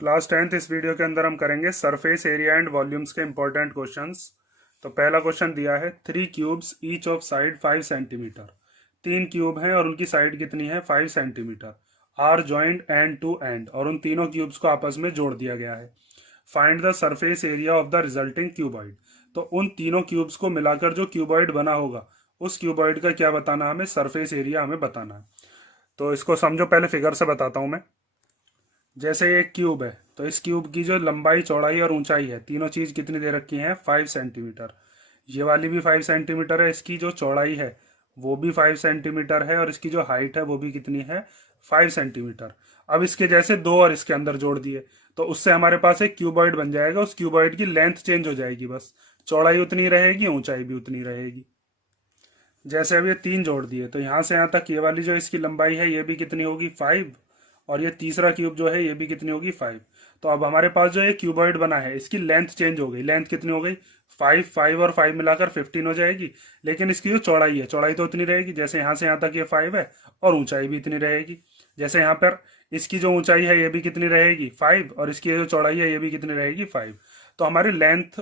Class 10th इस video के अंदर हम करेंगे सरफेस एरिया एंड वॉल्यूम्स के इंपॉर्टेंट क्वेश्चंस। तो पहला क्वेश्चन दिया है 3 cubes each of side 5 centimetre. 3 cube हैं और उनकी साइड कितनी है 5 centimetre. Are joined end to end और उन तीनों क्यूब्स को आपस में जोड़ दिया गया है। Find the surface area of the resulting cuboid. तो उन तीनों क्यूब्स को मिलाकर जो क्यूबॉइड बना होगा उस क्यूबॉइड का क्या बताना है, हमें सरफेस एरिया हमें बताना है। तो इसको समझो, पहले फिगर से बताता हूं मैं। जैसे ये एक क्यूब है तो इस क्यूब की जो लंबाई चौड़ाई और ऊंचाई है, तीनों चीज कितनी दे रखी है 5 सेंटीमीटर। ये वाली भी 5 सेंटीमीटर है, इसकी जो चौड़ाई है वो भी 5 सेंटीमीटर है और इसकी जो हाइट है वो भी कितनी है 5 सेंटीमीटर। अब इसके जैसे दो और इसके अंदर जोड़ दिए तो उससे हमारे पास एक क्यूबॉइड बन जाएगा। उस क्यूबॉइड की लेंथ चेंज हो जाएगी, बस चौड़ाई उतनी रहेगी, ऊंचाई भी उतनी रहेगी। जैसे अब ये 3 जोड़ दिए तो यहां से यहां तक ये वाली जो इसकी लंबाई है ये भी कितनी होगी 5, और ये तीसरा क्यूब जो है ये भी कितनी होगी 5। तो अब हमारे पास जो ये क्यूबॉइड बना है इसकी लेंथ चेंज हो गई। लेंथ कितनी हो गई 5, 5 और 5 मिलाकर 15 हो जाएगी। लेकिन इसकी जो चौड़ाई है, चौड़ाई तो उतनी रहेगी, जैसे यहाँ से यहाँ तक ये 5 है, और ऊंचाई भी इतनी रहेगी। जैसे यहाँ पर इसकी जो ऊंचाई है ये भी कितनी रहेगी 5, और इसकी जो चौड़ाई है ये भी कितनी रहेगी 5। तो हमारी लेंथ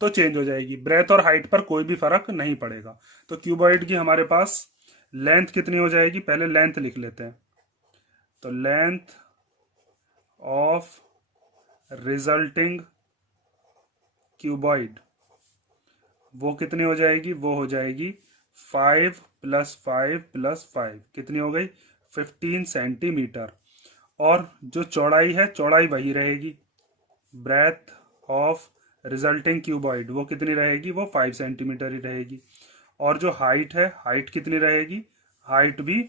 तो चेंज हो जाएगी, ब्रेथ और हाइट पर कोई भी फर्क नहीं पड़ेगा। तो क्यूबॉइड की हमारे पास लेंथ कितनी हो जाएगी, पहले लेंथ लिख लेते हैं। तो लेंथ ऑफ रिजल्टिंग क्यूबॉइड वो कितनी हो जाएगी, वो हो जाएगी 5 + 5 + 5, कितनी हो गई 15 सेंटीमीटर। और जो चौड़ाई है चौड़ाई वही रहेगी, ब्रेथ ऑफ रिजल्टिंग क्यूबॉइड वो कितनी रहेगी, वो 5 सेंटीमीटर ही रहेगी। और जो हाइट है, हाइट कितनी रहेगी, हाइट भी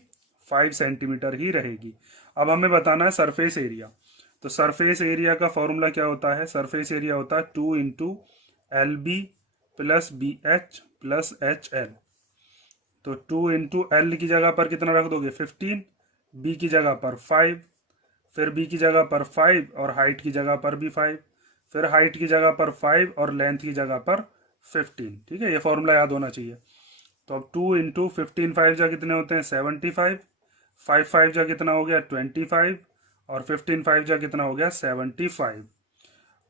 5 सेंटीमीटर ही रहेगी। अब हमें बताना है सरफेस एरिया। तो सरफेस एरिया का फॉर्मूला क्या होता है, सरफेस एरिया होता है 2 × LB + BH + HL। तो 2 × L की जगह पर कितना रख दोगे 15, B की जगह पर 5, फिर B की जगह पर 5 और हाइट की जगह पर भी 5, फिर हाइट की जगह पर 5 और लेंथ की जगह पर 15। ठीक है, ये फॉर्मूला याद होना चाहिए। तो अब 2 × 15 5 जा कितने होते हैं 75, 5 5 जा कितना हो गया 25, और 15 5 जा कितना हो गया 75।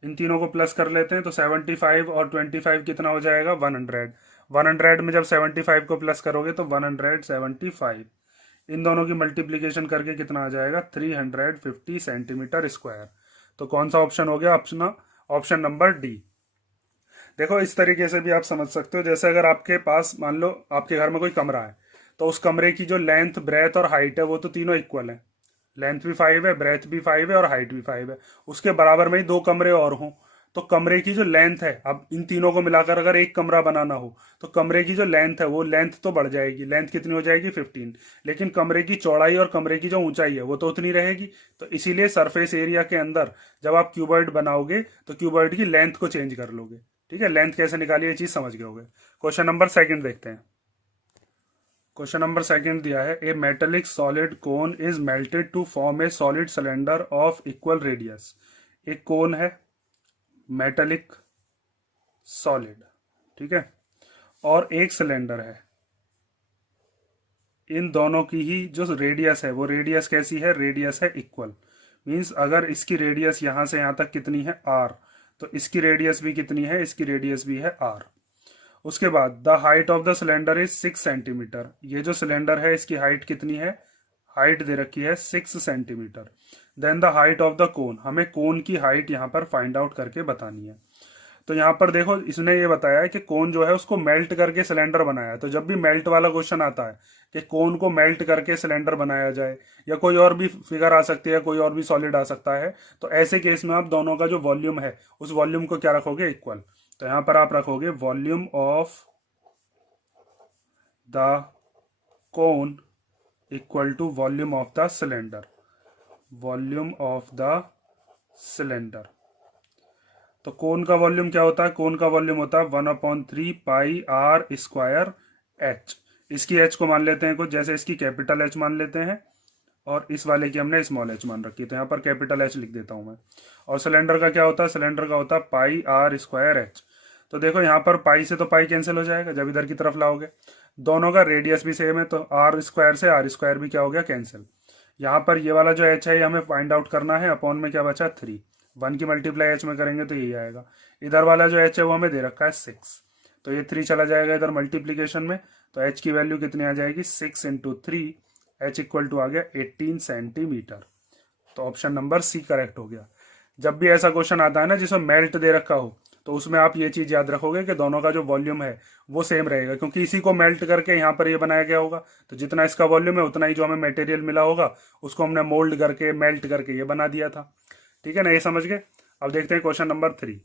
इन तीनों को प्लस कर लेते हैं तो 75 और 25 कितना हो जाएगा 100। 100 में जब 75 को प्लस करोगे तो 175। इन दोनों की मल्टीप्लीकेशन करके कितना आ जाएगा 350 सेंटीमीटर स्क्वायर। तो कौन सा ऑप्शन हो गया, ऑप्शन नंबर डी। देखो इस तरीके से भी आप समझ सकते हो, जैसे अगर आपके पास मान लो आपके घर में कोई कमरा है तो उस कमरे की जो लेंथ, ब्रेथ और हाइट है वो तो तीनों इक्वल है। लेंथ भी 5 है, ब्रेथ भी 5 है और हाइट भी 5 है। उसके बराबर में ही 2 कमरे और हों तो कमरे की जो लेंथ है, अब इन तीनों को मिलाकर अगर एक कमरा बनाना हो तो कमरे की जो लेंथ है वो लेंथ तो बढ़ जाएगी। लेंथ कितनी हो जाएगी 15, लेकिन कमरे की चौड़ाई और कमरे की जो ऊंचाई है वो तो उतनी रहेगी। तो इसीलिए सरफेस एरिया के अंदर जब आप क्यूबॉइड बनाओगे तो क्यूबॉइड की लेंथ को चेंज कर लोगे। ठीक है, लेंथ कैसे निकाली ये चीज समझ गए होगे। क्वेश्चन नंबर 2 देखते हैं। क्वेश्चन नंबर 2 दिया है a metallic solid cone is melted to form a solid cylinder of equal radius. एक कोन है मेटेलिक सॉलिड, ठीक है, और एक सिलेंडर है। इन दोनों की ही जो रेडियस है वो रेडियस कैसी है, रेडियस है इक्वल। मींस अगर इसकी रेडियस यहां से यहां तक कितनी है r, तो इसकी रेडियस भी कितनी है, इसकी रेडियस भी है r। उसके बाद the height of the cylinder is 6 centimetre. ये जो सिलेंडर है इसकी हाइट कितनी है, हाइट दे रखी है 6 centimetre. Then the height of the cone, हमें कोन की हाइट यहाँ पर फाइंड आउट करके बतानी है। तो यहाँ पर देखो इसने ये बताया है कि कोन जो है उसको मेल्ट करके सिलेंडर बनाया है। तो जब भी मेल्ट वाला क्वेश्चन आता है कि कोन को मेल्ट करके सिलेंडर बनाया जाए, या कोई और भी फिगर आ सकती है, कोई और भी सॉलिड आ सकता है, तो ऐसे केस में आप दोनों का जो वॉल्यूम है उस वॉल्यूम को क्या रखोगे, इक्वल। तो यहां पर आप रखोगे volume of the cone equal to volume of the cylinder. Volume of the cylinder, तो कोन का वॉल्यूम क्या होता है, कोन का वॉल्यूम होता है 1/3 पाई r स्क्वायर h। इसकी h को मान लेते हैं कुछ, जैसे इसकी कैपिटल H मान लेते हैं और इस वाले की हमने स्मॉल h मान रखी है, तो यहाँ पर कैपिटल H लिख देता हूं मैं। और सिलेंडर का क्या होता है, सिलेंडर का होता है पाई r स्क्वायर h। तो देखो यहाँ पर पाई से तो पाई कैंसिल हो जाएगा जब इधर की तरफ लाओगे। दोनों का रेडियस भी सेम है तो r स्क्वायर से r स्क्वायर भी क्या हो गया कैंसिल। यहाँ पर ये वाला जो h है ये हमें फाइंड आउट करना है, अपॉन में क्या बचा 3। 1 की मल्टीप्लाई h में करेंगे तो यही आएगा। इधर वाला जो h है वो हमें दे रखा है 6, तो ये 3 चला जाएगा इधर मल्टीप्लीकेशन में, तो h की वैल्यू कितनी आ जाएगी 6 इंटू 3, h इक्वल टू आ गया 18 सेंटीमीटर। तो ऑप्शन नंबर सी करेक्ट हो गया। जब भी ऐसा क्वेश्चन आता है ना जिसमें मेल्ट दे रखा हो, तो उसमें आप ये चीज याद रखोगे कि दोनों का जो वॉल्यूम है वो सेम रहेगा, क्योंकि इसी को मेल्ट करके यहाँ पर ये बनाया गया होगा, तो जितना इसका वॉल्यूम है उतना ही जो हमें मटेरियल मिला होगा उसको हमने मोल्ड करके मेल्ट करके ये बना दिया था। ठीक है ना, ये समझ गए। अब देखते हैं क्वेश्चन नंबर 3।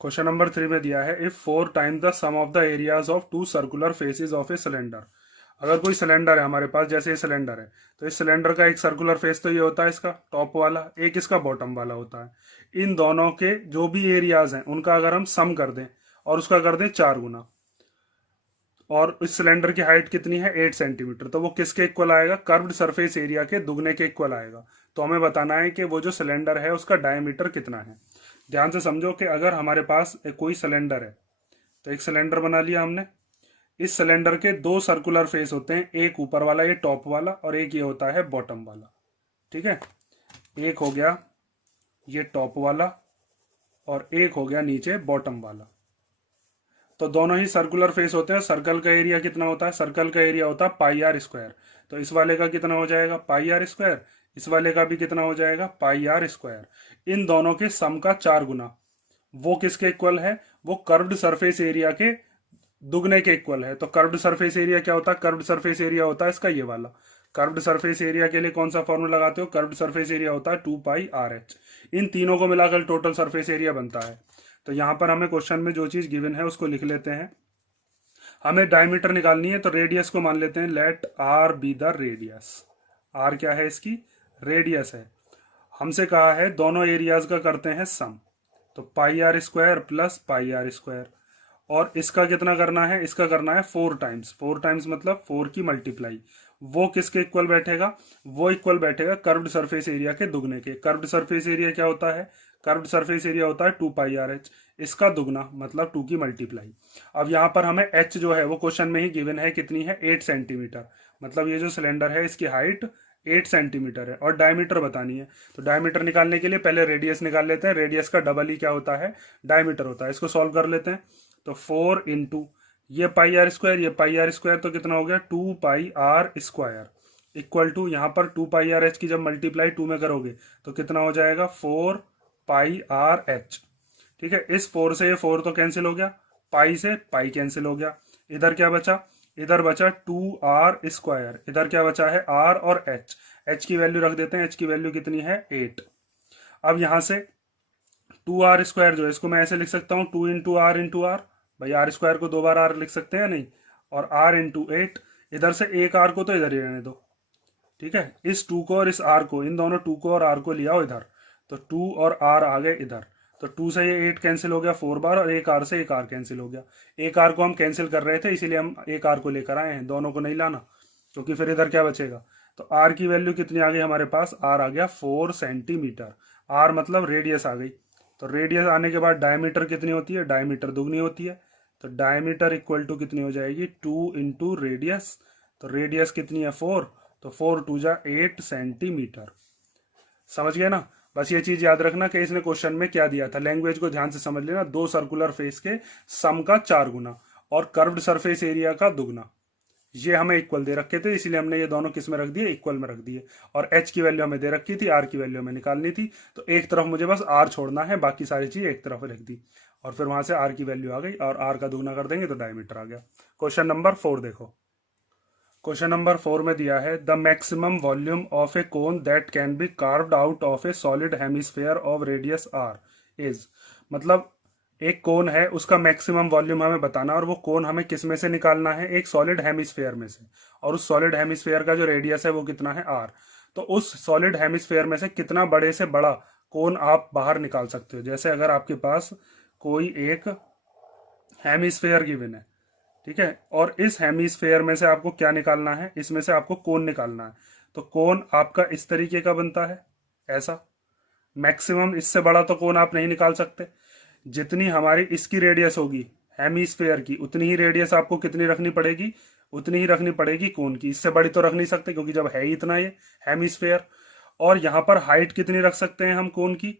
क्वेश्चन नंबर 3 में दिया है if 4 times the sum of the areas of 2 circular faces of a cylinder. अगर कोई सिलेंडर है हमारे पास, जैसे ये सिलेंडर है, तो इस सिलेंडर का एक सर्कुलर फेस तो ये होता है इसका टॉप वाला, एक इसका बॉटम वाला होता है। इन दोनों के जो भी एरियाज हैं उनका अगर हम सम कर दें और उसका कर दें 4 गुना, और इस सिलेंडर की हाइट कितनी है 8 सेंटीमीटर, तो वो किसके इक्वल आएगा, कर्व्ड सरफेस एरिया के दुगने के इक्वल आएगा। तो हमें बताना है कि वो जो सिलेंडर है उसका डायमीटर कितना है। ध्यान से समझो कि अगर हमारे पास कोई सिलेंडर है, तो एक सिलेंडर बना लिया हमने, इस सिलेंडर के 2 सर्कुलर फेस होते हैं, एक ऊपर वाला ये टॉप वाला और एक ये होता है बॉटम वाला। ठीक है, एक हो गया ये टॉप वाला और एक हो गया नीचे बॉटम वाला। तो दोनों ही सर्कुलर फेस होते हैं। सर्कल का एरिया कितना होता है, सर्कल का एरिया होता है पाई आर स्क्वायर। तो इस वाले का कितना हो जाएगा पाई आर स्क्वायर, इस वाले का भी कितना हो जाएगा पाई आर स्क्वायर। इन दोनों के सम का 4 गुना वो किसके इक्वल है, वो कर्व्ड सरफेस एरिया के दुगने के इक्वल है। तो कर्व्ड सरफेस एरिया क्या होता है, कर्व्ड सरफेस एरिया होता है इसका ये वाला। कर्व्ड सरफेस एरिया के लिए कौन सा फॉर्मूला लगाते हो, कर्व्ड सरफेस एरिया होता है 2 पाई आर एच। इन तीनों को मिलाकर टोटल सरफेस एरिया बनता है। तो यहां पर हमें क्वेश्चन में जो चीज गिवन है उसको लिख लेते हैं। हमें डायमीटर निकालनी है, तो रेडियस को मान लेते हैं let r be the radius. R क्या है इसकी रेडियस है। हमसे कहा है दोनों एरियाज का करते हैं सम, तो pi r square plus pi r square, और इसका कितना करना है, इसका करना है 4 टाइम्स। 4 टाइम्स मतलब 4 की मल्टीप्लाई। वो किसके इक्वल बैठेगा, वो इक्वल बैठेगा कर्व्ड सरफेस एरिया के दुगने के। कर्व्ड सरफेस एरिया क्या होता है, कर्व्ड सरफेस एरिया होता है 2 पाई आर एच, इसका दुगना मतलब 2 की मल्टीप्लाई। अब यहाँ पर हमें एच जो है वो क्वेश्चन में ही गिवन है, कितनी है 8 सेंटीमीटर। मतलब ये जो सिलेंडर है इसकी हाइट 8 सेंटीमीटर है और डायमीटर बतानी है। तो डायमीटर निकालने के लिए पहले रेडियस निकाल लेते हैं। रेडियस का डबल ही क्या होता है डायमीटर होता है। इसको सॉल्व कर लेते हैं। तो 4 इंटू ये पाई आर स्क्वायर, ये पाई आर स्क्वायर, तो कितना हो गया 2 pi r square equal to यहाँ पर 2 पाई आर एच की जब मल्टीप्लाई 2 में करोगे तो कितना हो जाएगा 4 पाई आर एच। ठीक है, इस 4 से ये 4 तो कैंसिल हो गया, पाई से पाई कैंसिल हो गया, इधर क्या बचा, इधर बचा 2 आर स्क्वायर, इधर क्या बचा है आर और एच। एच की वैल्यू रख देते हैं, एच की वैल्यू कितनी है 8। अब यहां से 2 आर स्क्वायर जो है इसको मैं ऐसे लिख सकता हूँ 2 इंटू आर, भाई आर स्क्वायर को 2 बार आर लिख सकते हैं नहीं, और आर इंटू 8, इधर से एक आर को तो इधर ही रहने दो। ठीक है, इस 2 को और इस आर को, इन दोनों 2 को और आर को लिया हो इधर, तो 2 और आर आ गए इधर। तो 2 से ये 8 कैंसिल हो गया 4 बार, और एक आर से एक आर कैंसिल हो गया। एक आर को हम कैंसिल कर रहे थे इसीलिए हम एक आर को लेकर आए हैं, दोनों को नहीं लाना, क्योंकि फिर इधर क्या बचेगा। तो आर की वैल्यू कितनी आ गई हमारे पास, आर आ गया 4 सेंटीमीटर। आर मतलब रेडियस आ गई। तो रेडियस आने के बाद डायमीटर कितनी होती है, डायमीटर दुगनी होती है। तो डायमीटर इक्वल टू कितनी हो जाएगी 2 इंटू रेडियस। तो रेडियस कितनी है 4, तो 4 टू जा 8 सेंटीमीटर। समझ गए ना। बस ये चीज याद रखना कि इसने क्वेश्चन में क्या दिया था, लैंग्वेज को ध्यान से समझ लेना। 2 सर्कुलर फेस के सम का 4 गुना और कर्व्ड सरफेस एरिया का दुगना, ये हमें इक्वल दे रखे थे, इसलिए हमने ये दोनों किस में रख दिए, इक्वल में रख दिए। और एच की वैल्यू हमें दे रखी थी, आर की वैल्यू हमें निकालनी थी, तो एक तरफ मुझे बस आर छोड़ना है, बाकी सारी चीज एक तरफ रख दी, और फिर वहां से आर की वैल्यू आ गई, और आर का दुगना कर देंगे तो डायमीटर आ गया। क्वेश्चन नंबर 4 देखो। क्वेश्चन नंबर 4 में दिया है the maximum volume of a cone that can be carved out of a solid hemisphere of radius r is. मतलब एक कोन है उसका मैक्सिमम वॉल्यूम हमें बताना, और वो कोन हमें किस में से निकालना है, एक सॉलिड हेमिस्फेयर में से, और उस सॉलिड हेमिस्फेयर का जो रेडियस है वो कितना है आर। तो उस सॉलिड हेमिस्फेयर में से कितना बड़े से बड़ा कोन आप बाहर निकाल सकते हो। जैसे अगर आपके पास कोई एक हेमिस्फेयर गिवन है, ठीक है, और इस हेमिस्फेयर में से आपको क्या निकालना है, इसमें से आपको कोन निकालना है। तो कोन आपका इस तरीके का बनता है, ऐसा। मैक्सिमम इससे बड़ा तो कोन आप नहीं निकाल सकते। जितनी हमारी इसकी रेडियस होगी हेमिस्फेयर की, उतनी ही रेडियस आपको कितनी रखनी पड़ेगी, उतनी ही रखनी पड़ेगी कोन की। इससे बड़ी तो रख नहीं सकते क्योंकि जब है ही इतना ये हेमिस्फेयर। और यहाँ पर हाइट कितनी रख सकते हैं हम कोन की,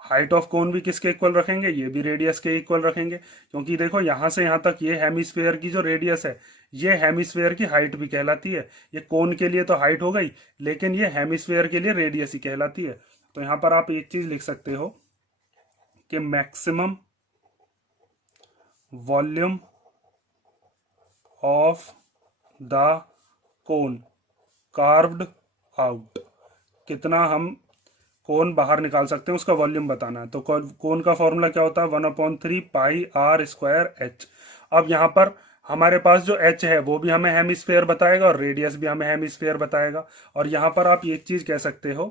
हाइट ऑफ कोन भी किसके इक्वल रखेंगे, ये भी रेडियस के इक्वल रखेंगे, क्योंकि देखो यहाँ से यहाँ तक ये हेमिस्फेयर की जो रेडियस है ये हेमिस्फेयर की हाइट भी कहलाती है। ये कोन के लिए तो हाइट हो गई, लेकिन ये हेमिस्फेयर के लिए रेडियस ही कहलाती है। तो यहाँ पर आप एक चीज लिख सकते हो कि maximum volume of the cone carved out, कितना हम कोन बाहर निकाल सकते हैं उसका वॉल्यूम बताना है। तो कोन का फॉर्मूला क्या होता है, 1/3 पाई आर स्क्वायर एच। अब यहाँ पर हमारे पास जो एच है वो भी हमें हेमिस्फेयर बताएगा और रेडियस भी हमें हेमिस्फेयर बताएगा। और यहाँ पर आप एक चीज कह सकते हो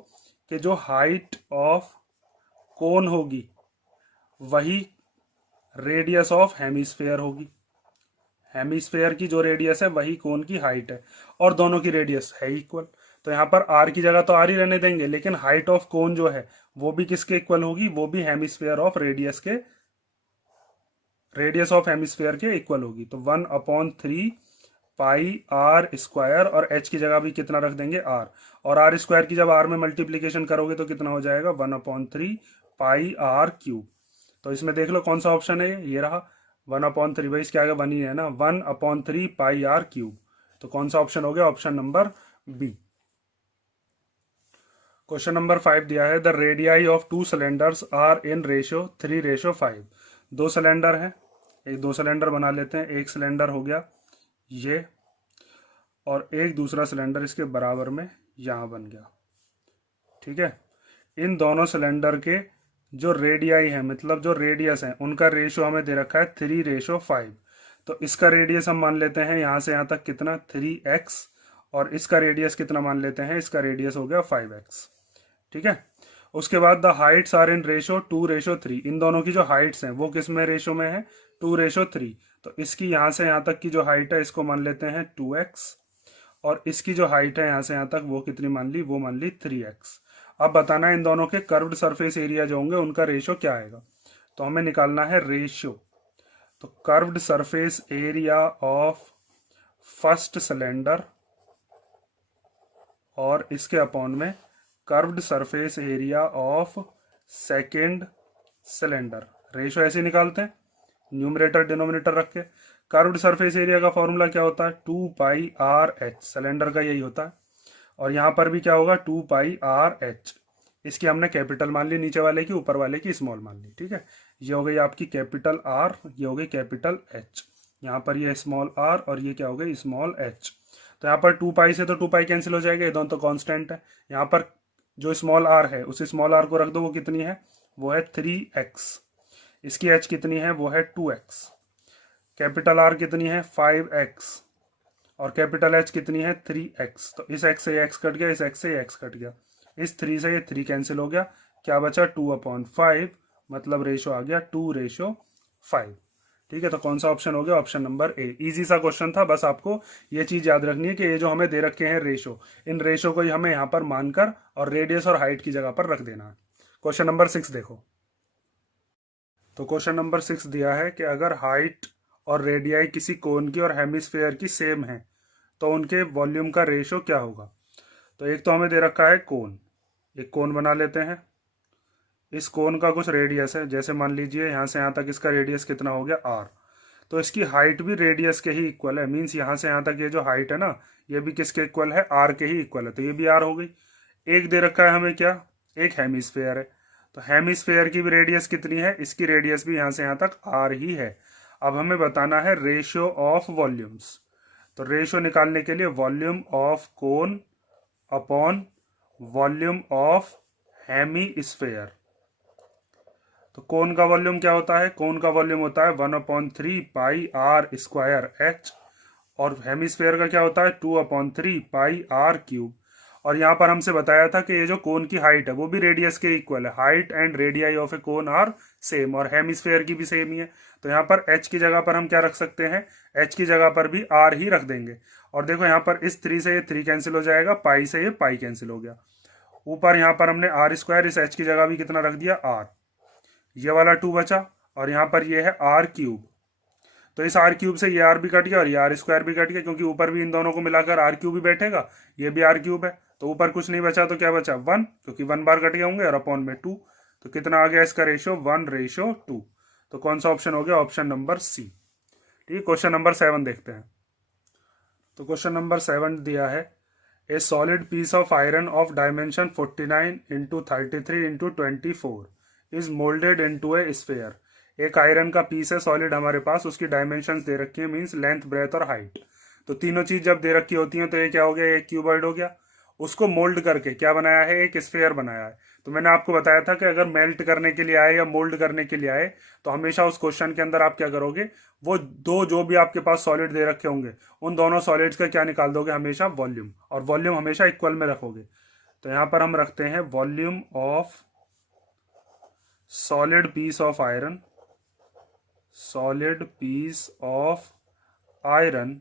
कि जो हाइट ऑफ कोन होगी वही रेडियस ऑफ हेमिस्फेयर होगी। हेमिस्फेयर की जो रेडियस है वही कोन की हाइट है, और दोनों की रेडियस है इक्वल। तो यहाँ पर आर की जगह तो आर ही रहने देंगे, लेकिन हाइट ऑफ कोन जो है वो भी किसके इक्वल होगी, वो भी हेमिस्फेयर ऑफ रेडियस के, रेडियस ऑफ हेमिस्फेयर के इक्वल होगी। तो 1/3 पाई आर स्क्वायर, और एच की जगह भी कितना रख देंगे, आर। और आर स्क्वायर की जब आर में मल्टीप्लीकेशन करोगे तो कितना हो जाएगा, 1/3 पाई आर क्यूब। तो इसमें देख लो कौन सा ऑप्शन है, ये रहा 1/3, भाई इसके आगे 1 ही है ना, 1/3 पाई आर क्यूब। तो कौन सा ऑप्शन हो गया, option number B. Question number 5 दिया है, the radii of 2 cylinders are in ratio 3:5। 2 cylinder है, एक 2 सिलेंडर बना लेते हैं। एक सिलेंडर हो गया ये, और एक दूसरा सिलेंडर इसके बराबर में यहां बन गया, ठीक है। इन दोनों सिलेंडर के जो रेडियाई है, मतलब जो रेडियस है, उनका रेशियो हमें दे रखा है 3:5। तो इसका रेडियस हम मान लेते हैं यहां से यहां तक कितना, 3x, और इसका रेडियस कितना मान लेते हैं, इसका रेडियस हो गया 5x, ठीक है। उसके बाद the heights are in ratio 2:3। इन दोनों की जो हाइट्स हैं वो किस में रेशियो में है, 2:3। तो इसकी यहां से यहां तक की जो हाइट है इसको मान लेते हैं 2x, और इसकी जो हाइट है यहां से यहां तक वो कितनी मान ली, वो मान ली 3x। अब बताना है इन दोनों के कर्व्ड सरफेस एरिया जो होंगे उनका रेशियो क्या आएगा। तो हमें निकालना है रेशियो। तो curved surface area of first cylinder और इसके अपॉन में curved surface area of second cylinder, ratio ऐसे निकालते हैं, न्यूमरेटर डिनोमिनेटर रख के। कर्व्ड सरफेस एरिया का फॉर्मूला क्या होता है, 2πr(h), सिलेंडर का यही होता है। और यहाँ पर भी क्या होगा, 2πr(h). इसकी हमने कैपिटल मान ली नीचे वाले की, ऊपर वाले की स्मॉल मान ली, ठीक है। ये हो गई आपकी कैपिटल आर, ये हो गई कैपिटल एच। यहाँ पर ये स्मॉल आर और ये क्या हो गई, स्मॉल एच। तो यहाँ पर 2π से तो 2π कैंसिल हो जाएगा, ये दोनों तो कांस्टेंट है। यहाँ पर जो स्मॉल आर है उस स्मॉल आर को रख दो, वो कितनी है, वो है 3x। इसकी h कितनी है, वो है 2x। कैपिटल आर कितनी है, 5x, और कैपिटल h कितनी है, 3x। तो इस x से ये x कट गया, इस x से ये x कट गया, इस 3 से ये 3 कैंसिल हो गया, क्या बचा 2/5, मतलब रेशो आ गया 2:5, ठीक है। तो कौन सा ऑप्शन हो गया, ऑप्शन नंबर ए। इजी सा क्वेश्चन था, बस आपको ये चीज याद रखनी है कि ये जो हमें दे रखे हैं रेशो, इन रेशो को ही हमें यहाँ पर मानकर और रेडियस और हाइट की जगह पर रख देना है। क्वेश्चन नंबर 6 देखो। तो क्वेश्चन नंबर 6 दिया है कि अगर हाइट और रेडियाई किसी कोन की और हेमिस्फेयर की सेम है तो उनके वॉल्यूम का रेशो क्या होगा। तो एक तो हमें दे रखा है कोन, एक कोन बना लेते हैं। इस कोन का कुछ रेडियस है, जैसे मान लीजिए यहाँ से यहाँ तक इसका रेडियस कितना हो गया, r। तो इसकी हाइट भी रेडियस के ही इक्वल है, मीन्स यहाँ से यहाँ तक ये जो हाइट है ना, ये भी किसके इक्वल है, r के ही इक्वल है। तो ये भी r हो गई। एक दे रखा है हमें क्या, एक हेमिस्फेयर है। तो हेमिस्फेयर की भी रेडियस कितनी है, इसकी रेडियस भी यहाँ से यहाँ तक r ही है। अब हमें बताना है रेशियो ऑफ वॉल्यूम्स। तो रेशियो निकालने के लिए volume of cone upon volume of hemisphere. तो कोन का वॉल्यूम क्या होता है, कोन का वॉल्यूम होता है 1/3 पाई आर स्क्वायर एच, और हेमिस्फेयर का क्या होता है 2/3 पाई आर क्यूब। और यहाँ पर हमसे बताया था कि ये जो कोन की हाइट है वो भी रेडियस के इक्वल है, height and radii of a cone are same, और हेमिस्फेयर की भी सेम ही है। तो यहाँ पर h की जगह पर हम क्या रख सकते हैं, h की जगह पर भी r ही रख देंगे। और देखो यहाँ पर इस 3 से ये 3 कैंसिल हो जाएगा, पाई से ये पाई कैंसिल हो गया। ऊपर यहाँ पर हमने आर स्क्वायर, इस h की जगह भी कितना रख दिया, r। ये वाला 2 बचा, और यहाँ पर ये है आर क्यूब। तो इस आर क्यूब से ये r भी कट गया और ये आर स्क्वायर भी कट गया, क्योंकि ऊपर भी इन दोनों को मिलाकर आर क्यूब भी बैठेगा, ये भी आर क्यूब है। तो ऊपर कुछ नहीं बचा तो क्या बचा 1, क्योंकि 1 बार कट गए होंगे, और अपॉन में 2, तो कितना आ गया इसका रेशियो 1:2। तो कौन सा ऑप्शन हो गया? Option number C. ठीक है, क्वेश्चन नंबर 7 देखते हैं। तो क्वेश्चन नंबर 7 दिया है, a solid piece of iron of dimension 49 into 33 into 24 is moulded into a sphere. एक आयरन का पीस है सॉलिड हमारे पास, उसकी डायमेंशंस दे रखी है, मींस लेंथ, ब्रेथ और हाइट। तो तीनों चीज जब दे रखी होती हैं तो ये क्या हो गया? एक क्यूबॉइड हो गया। उसको मोल्ड करके क्या बनाया है? एक स्फेयर बनाया है। तो मैंने आपको बताया था कि अगर मेल्ट करने के लिए आए या मोल्ड करने के लिए आए तो हमेशा उस क्वेश्चन के अंदर आप क्या करोगे? वो दो जो भी आपके पास सॉलिड दे रखे होंगे उन दोनों सॉलिड्स का क्या निकाल दोगे? हमेशा वॉल्यूम, और वॉल्यूम हमेशा इक्वल में रखोगे। तो यहां पर हम रखते हैं volume of solid piece of iron, solid piece of iron,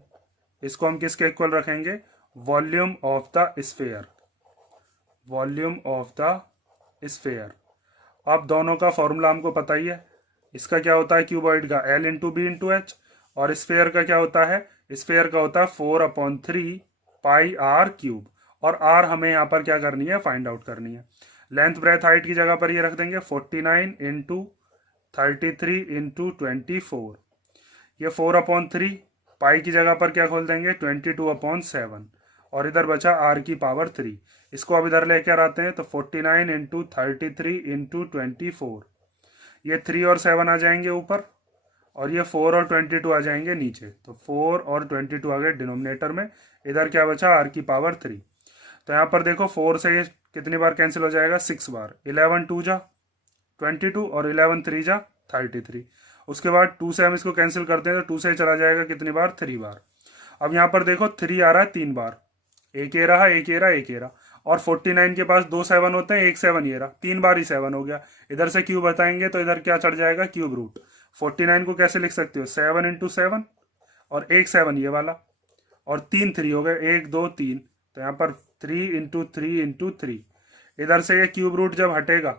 इसको हम किसके इक्वल रखेंगे? Volume of the sphere, volume of the sphere. अब दोनों का फॉर्मूला हमको पता ही है। इसका क्या होता है क्यूबॉइड का? L into b into h. और स्फेयर का क्या होता है? स्फेयर का होता है 4/3 पाई आर क्यूब। और आर हमें यहाँ पर क्या करनी है? फाइंड आउट करनी है। लेंथ, ब्रेथ, हाइट की जगह पर ये रख देंगे 49 इंटू 33 इंटू 24। ये 4/3 पाई की जगह पर क्या खोल देंगे? 22/7। और इधर बचा आर की पावर 3। इसको अब इधर लेकर आते हैं तो 49 इंटू 33 इंटू 24, ये 3 और 7 आ जाएंगे ऊपर, और ये 4 और 22 आ जाएंगे नीचे। तो 4 और 22 आ गए डिनोमिनेटर में। इधर क्या बचा? आर की पावर 3। तो यहाँ पर देखो 4 से ये कितनी बार कैंसिल हो जाएगा? 6 बार। 11 2 जा 22 और 11 3 जा 33। उसके बाद 2 से हम इसको कैंसिल करते हैं तो 2 से चला जाएगा कितनी बार? 3 बार। अब यहाँ पर देखो 3 आ रहा है 3 बार, एक ये रहा, एक ये रहा, एक ये रहा। और 49 के पास 2 7 होते हैं, एक 7 ये रहा, 3 बार ही 7 हो गया। इधर से क्यूब बताएंगे तो इधर क्या चढ़ जाएगा? Cube root. 49 को कैसे लिख सकते हो? 7 इंटू 7 और एक 7 ये वाला, और 3 3 हो गए, 1 2 3। तो यहाँ पर 3 इंटू 3 इंटू 3। इधर से ये क्यूब रूट जब हटेगा,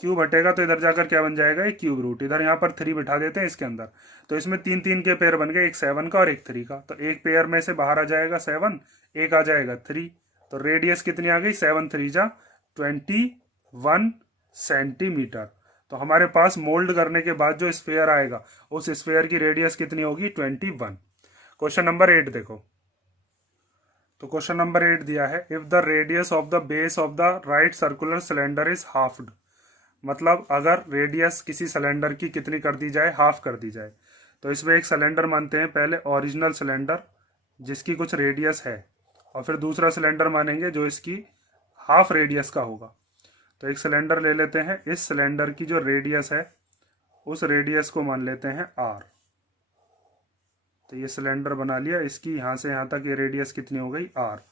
क्यूब हटेगा तो इधर जाकर क्या बन जाएगा? एक क्यूब रूट। इधर यहाँ पर 3 बिठा देते हैं इसके अंदर, तो इसमें 3 3 के पेयर बन गए, एक 7 का और एक 3 का। तो एक पेयर में से बाहर आ जाएगा 7, एक आ जाएगा 3। तो रेडियस कितनी आ गई? 7 3 जा 21 सेंटीमीटर। तो हमारे पास मोल्ड करने के बाद जो स्फेयर आएगा उस स्फेयर की रेडियस कितनी होगी? 21। क्वेश्चन नंबर 8 देखो। तो क्वेश्चन नंबर 8 दिया है, if the radius of the base of the right circular cylinder is halved. मतलब अगर रेडियस किसी सिलेंडर की कितनी कर दी जाए? हाफ कर दी जाए। तो इसमें एक सिलेंडर मानते हैं पहले, ओरिजिनल सिलेंडर जिसकी कुछ रेडियस है, और फिर दूसरा सिलेंडर मानेंगे जो इसकी हाफ रेडियस का होगा। तो एक सिलेंडर ले लेते हैं, इस सिलेंडर की जो रेडियस है उस रेडियस को मान लेते हैं आर। तो ये सिलेंडर बना लिया, इसकी यहाँ से यहाँ तक ये रेडियस कितनी हो गई? आर।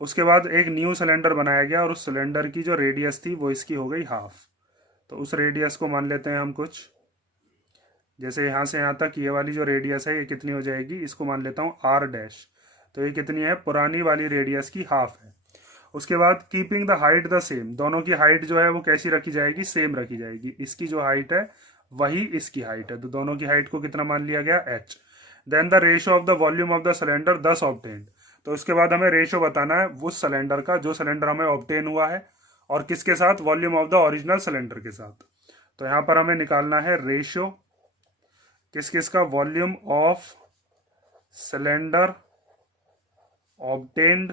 उसके बाद एक न्यू सिलेंडर बनाया गया और उस सिलेंडर की जो रेडियस थी वो इसकी हो गई हाफ। तो उस रेडियस को मान लेते हैं हम कुछ, जैसे यहाँ से यहाँ तक ये वाली जो रेडियस है ये कितनी हो जाएगी? इसको मान लेता हूँ आर डैश। तो ये कितनी है? पुरानी वाली रेडियस की हाफ है। उसके बाद keeping the height the same, दोनों की हाइट जो है वो कैसी रखी जाएगी? सेम रखी जाएगी। इसकी जो हाइट है वही इसकी हाइट है, तो दोनों की हाइट को कितना मान लिया गया? h। Then the ratio of the volume of the cylinder 10 obtained. तो उसके बाद हमें रेशियो बताना है उस सिलेंडर का जो सिलेंडर हमें ऑब्टेन हुआ है, और किसके साथ? Volume of the original cylinder के साथ। तो यहाँ पर हमें निकालना है रेशियो किस किस का? वॉल्यूम ऑफ सिलेंडर ऑब्टेन्ड,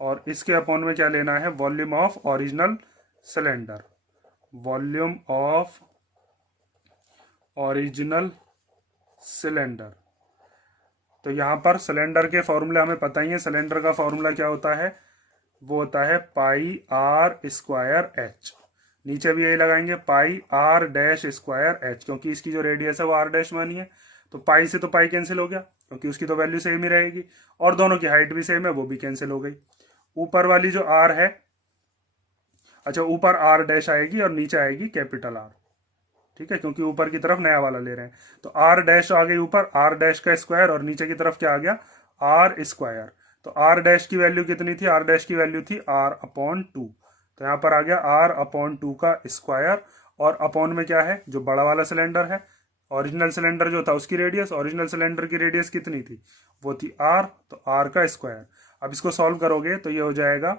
और इसके अपॉन में क्या लेना है? Volume of original cylinder, volume of original cylinder. तो यहाँ पर सिलेंडर के फॉर्मूले हमें पता ही है। सिलेंडर का फॉर्मूला क्या होता है? वो होता है पाई आर स्क्वायर एच। नीचे भी यही लगाएंगे, पाई आर डैश स्क्वायर एच, क्योंकि इसकी जो रेडियस है वो आर डैश मानी है। तो पाई से तो पाई कैंसिल हो गया क्योंकि उसकी तो वैल्यू सेम ही रहेगी, और दोनों की हाइट भी सेम है, वो भी कैंसिल हो गई। ऊपर वाली जो आर है, अच्छा ऊपर आर डैश आएगी और नीचे आएगी कैपिटल आर, ठीक है, क्योंकि ऊपर की तरफ नया वाला ले रहे हैं। तो आर डैश आ गई ऊपर, आर डैश का स्क्वायर, और नीचे की तरफ क्या आ गया? R square. तो आर डैश की वैल्यू कितनी थी? आर डैश की वैल्यू थी r/2। तो यहाँ पर आ गया r/2 का स्क्वायर, और अपॉन में क्या है? जो बड़ा वाला सिलेंडर है, ओरिजिनल सिलेंडर जो था उसकी रेडियस, ओरिजिनल सिलेंडर की रेडियस कितनी थी? वो थी r, तो r का स्क्वायर। अब इसको सॉल्व करोगे तो ये हो जाएगा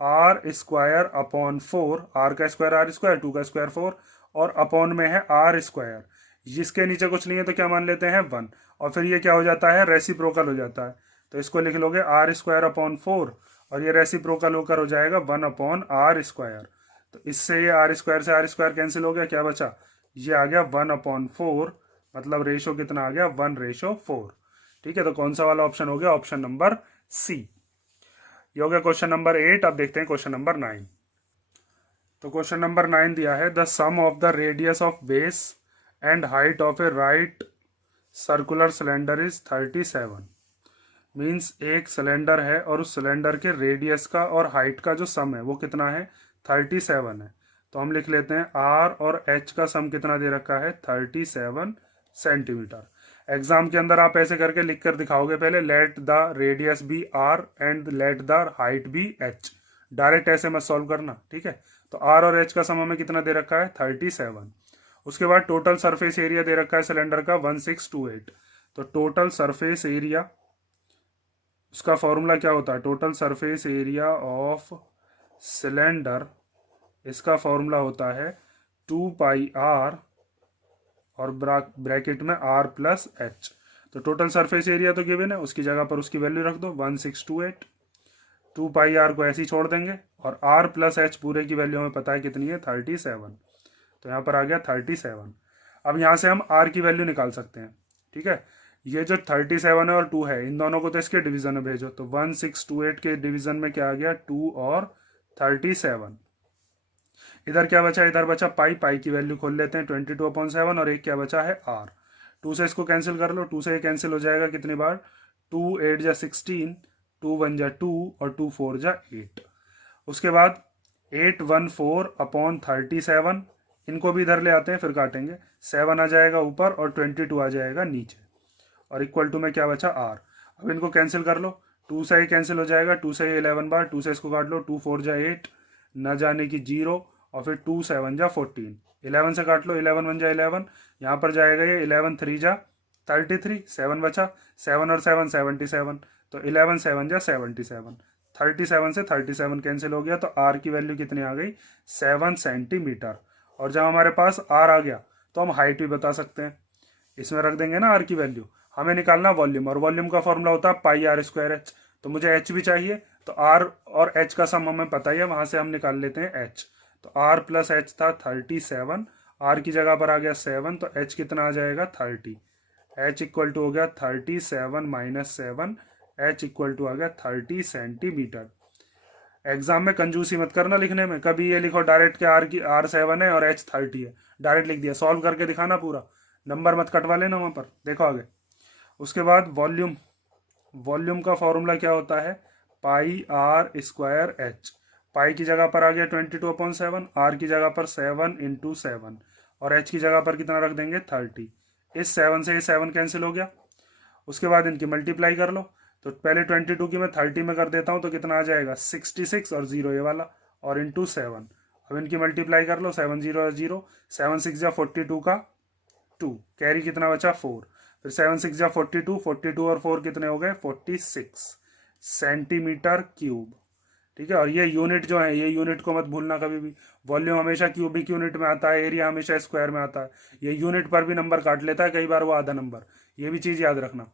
आर स्क्वायर अपॉन 4, आर का स्क्वायर आर स्क्वायर, 2 का स्क्वायर 4, और अपॉन में है आर स्क्वायर, जिसके नीचे कुछ नहीं है तो क्या मान लेते हैं 1, और फिर ये क्या हो जाता है रेसिप्रोकल हो जाता है, तो इसको लिख लोगे आर स्क्वायर अपॉन 4, और ये रेसिप्रोकल होकर हो जाएगा 1 अपॉन आर स्क्वायर। तो इससे ये आर स्क्वायर से आर स्क्वायर कैंसिल हो गया, क्या बचा, ये आ गया 1/4, मतलब रेशो कितना आ गया 1/4। ठीक है, तो कौन सा वाला ऑप्शन हो गया, ऑप्शन नंबर सी। ये हो गया क्वेश्चन नंबर 8। अब देखते हैं क्वेश्चन नंबर 9। तो क्वेश्चन नंबर 9 दिया है the sum of the radius of base and height of a right circular cylinder is 37। Means एक सिलेंडर है और उस सिलेंडर के रेडियस का और हाइट का जो सम है वो कितना है 37 है। तो हम लिख लेते हैं आर और एच का सम कितना दे रखा है 37 सेंटीमीटर। एग्जाम के अंदर आप ऐसे करके लिख कर दिखाओगे, पहले let the radius be r and let the height be h, direct ऐसे मत सॉल्व करना। ठीक है, तो आर और एच का सम हमें कितना दे रखा है 37। उसके बाद टोटल सरफेस एरिया दे रखा है सिलेंडर का 1628। तो टोटल सरफेस एरिया, उसका फॉर्मूला क्या होता है, total surface area of cylinder, इसका फॉर्मूला होता है 2πr और ब्रैकेट में r प्लस एच। तो टोटल सरफेस एरिया तो गिवन है, उसकी जगह पर उसकी वैल्यू रख दो 1628, 2πr को ऐसे ही छोड़ देंगे, और r प्लस एच पूरे की वैल्यू हमें पता है कितनी है 37। तो यहाँ पर आ गया 37। अब यहाँ से हम r की वैल्यू निकाल सकते हैं। ठीक है, ये जो 37 है और 2 है, इन दोनों को तो इसके डिवीजन में भेजो, तो 1628 के डिवीजन में क्या आ गया 2 और 37। इधर क्या बचा, इधर बचा पाई, पाई की वैल्यू खोल लेते हैं 22/7, और एक क्या बचा है r। 2 से इसको कैंसिल कर लो, 2 से ये कैंसिल हो जाएगा कितनी बार, 2 8 जा 16, 2 1 जा 2, और 2 4 जा 8। उसके बाद 814/37, इनको भी इधर ले आते हैं फिर काटेंगे, 7 आ जाएगा ऊपर और 22 आ जाएगा नीचे, और इक्वल टू में क्या बचा r। अब इनको कैंसिल कर लो, 2 से ये कैंसिल हो जाएगा, 2 से ये 11 बार, 2 से इसको काट लो, 2 4 जा 8, न जाने की 0, और फिर 2 7 जा 14, 11 से काट लो, 11 1 जा 11, यहाँ पर जाएगा ये 11 3 जा 33, 7 बचा, 7 और 7 77, तो 11 7 जा 77, 37 से 37 कैंसिल हो गया, तो r की वैल्यू कितनी आ गई 7 सेंटीमीटर। और जब हमारे पास r आ गया तो हम हाइट भी बता सकते हैं, इसमें रख देंगे ना r की वैल्यू। हमें निकालना वॉल्यूम, और वॉल्यूम का फॉर्मूला होता है पाई आर स्क्वायर एच, तो मुझे h भी चाहिए, तो r और h का सम हमें पता ही है, वहां से हम निकाल लेते हैं h। तो r प्लस एच था 37, r की जगह पर आ गया 7, तो h कितना आ जाएगा 30, h इक्वल टू हो गया 37 माइनस 7, h इक्वल टू आ गया 30 सेंटीमीटर। एग्जाम में कंजूसी मत करना लिखने में, कभी ये लिखो डायरेक्ट के r की r 7 है और h 30 है, डायरेक्ट लिख दिया, सॉल्व करके दिखाना पूरा, नंबर मत कटवा लेना वहां पर। देखो आगे, उसके बाद वॉल्यूम, वॉल्यूम का फॉर्मूला क्या होता है पाई आर स्क्वायर एच। पाई की जगह पर आ गया 22/7, आर की जगह पर 7 × 7, और एच की जगह पर कितना रख देंगे 30। इस 7 से ये 7 कैंसिल हो गया। उसके बाद इनकी मल्टीप्लाई कर लो, तो पहले 22 की मैं 30 में कर देता हूँ, तो कितना आ जाएगा 66 और 0 ये वाला, और इंटू 7। अब इनकी मल्टीप्लाई कर लो, 7 0 0, 7 6 जा 42 का 2, कैरी कितना बचा 4, फिर 7 6 जा 42, 42 और 4 कितने हो गए 46 सेंटीमीटर क्यूब। ठीक है, और ये यूनिट जो है, ये यूनिट को मत भूलना कभी भी, वॉल्यूम हमेशा क्यूबिक यूनिट में आता है, एरिया हमेशा स्क्वायर में आता है, ये यूनिट पर भी नंबर काट लेता है कई बार वो आधा नंबर, ये भी चीज याद रखना।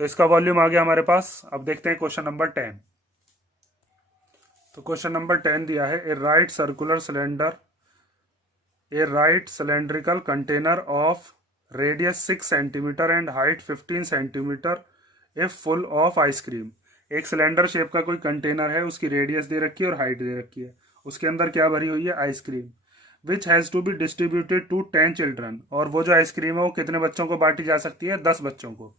तो इसका वॉल्यूम आ गया हमारे पास। अब देखते हैं क्वेश्चन नंबर 10। तो क्वेश्चन नंबर 10 दिया है a right circular cylinder, a right cylindrical container of radius 6 centimetre and height 15 centimetre a full of ice cream. एक सिलेंडर शेप का कोई कंटेनर है, उसकी रेडियस दे रखी है और हाइट दे रखी है, उसके अंदर क्या भरी हुई है ice cream, which has to be distributed to 10 children, और वो जो आइसक्रीम है वो कितने बच्चों को बांटी जा सकती है 10 बच्चों को,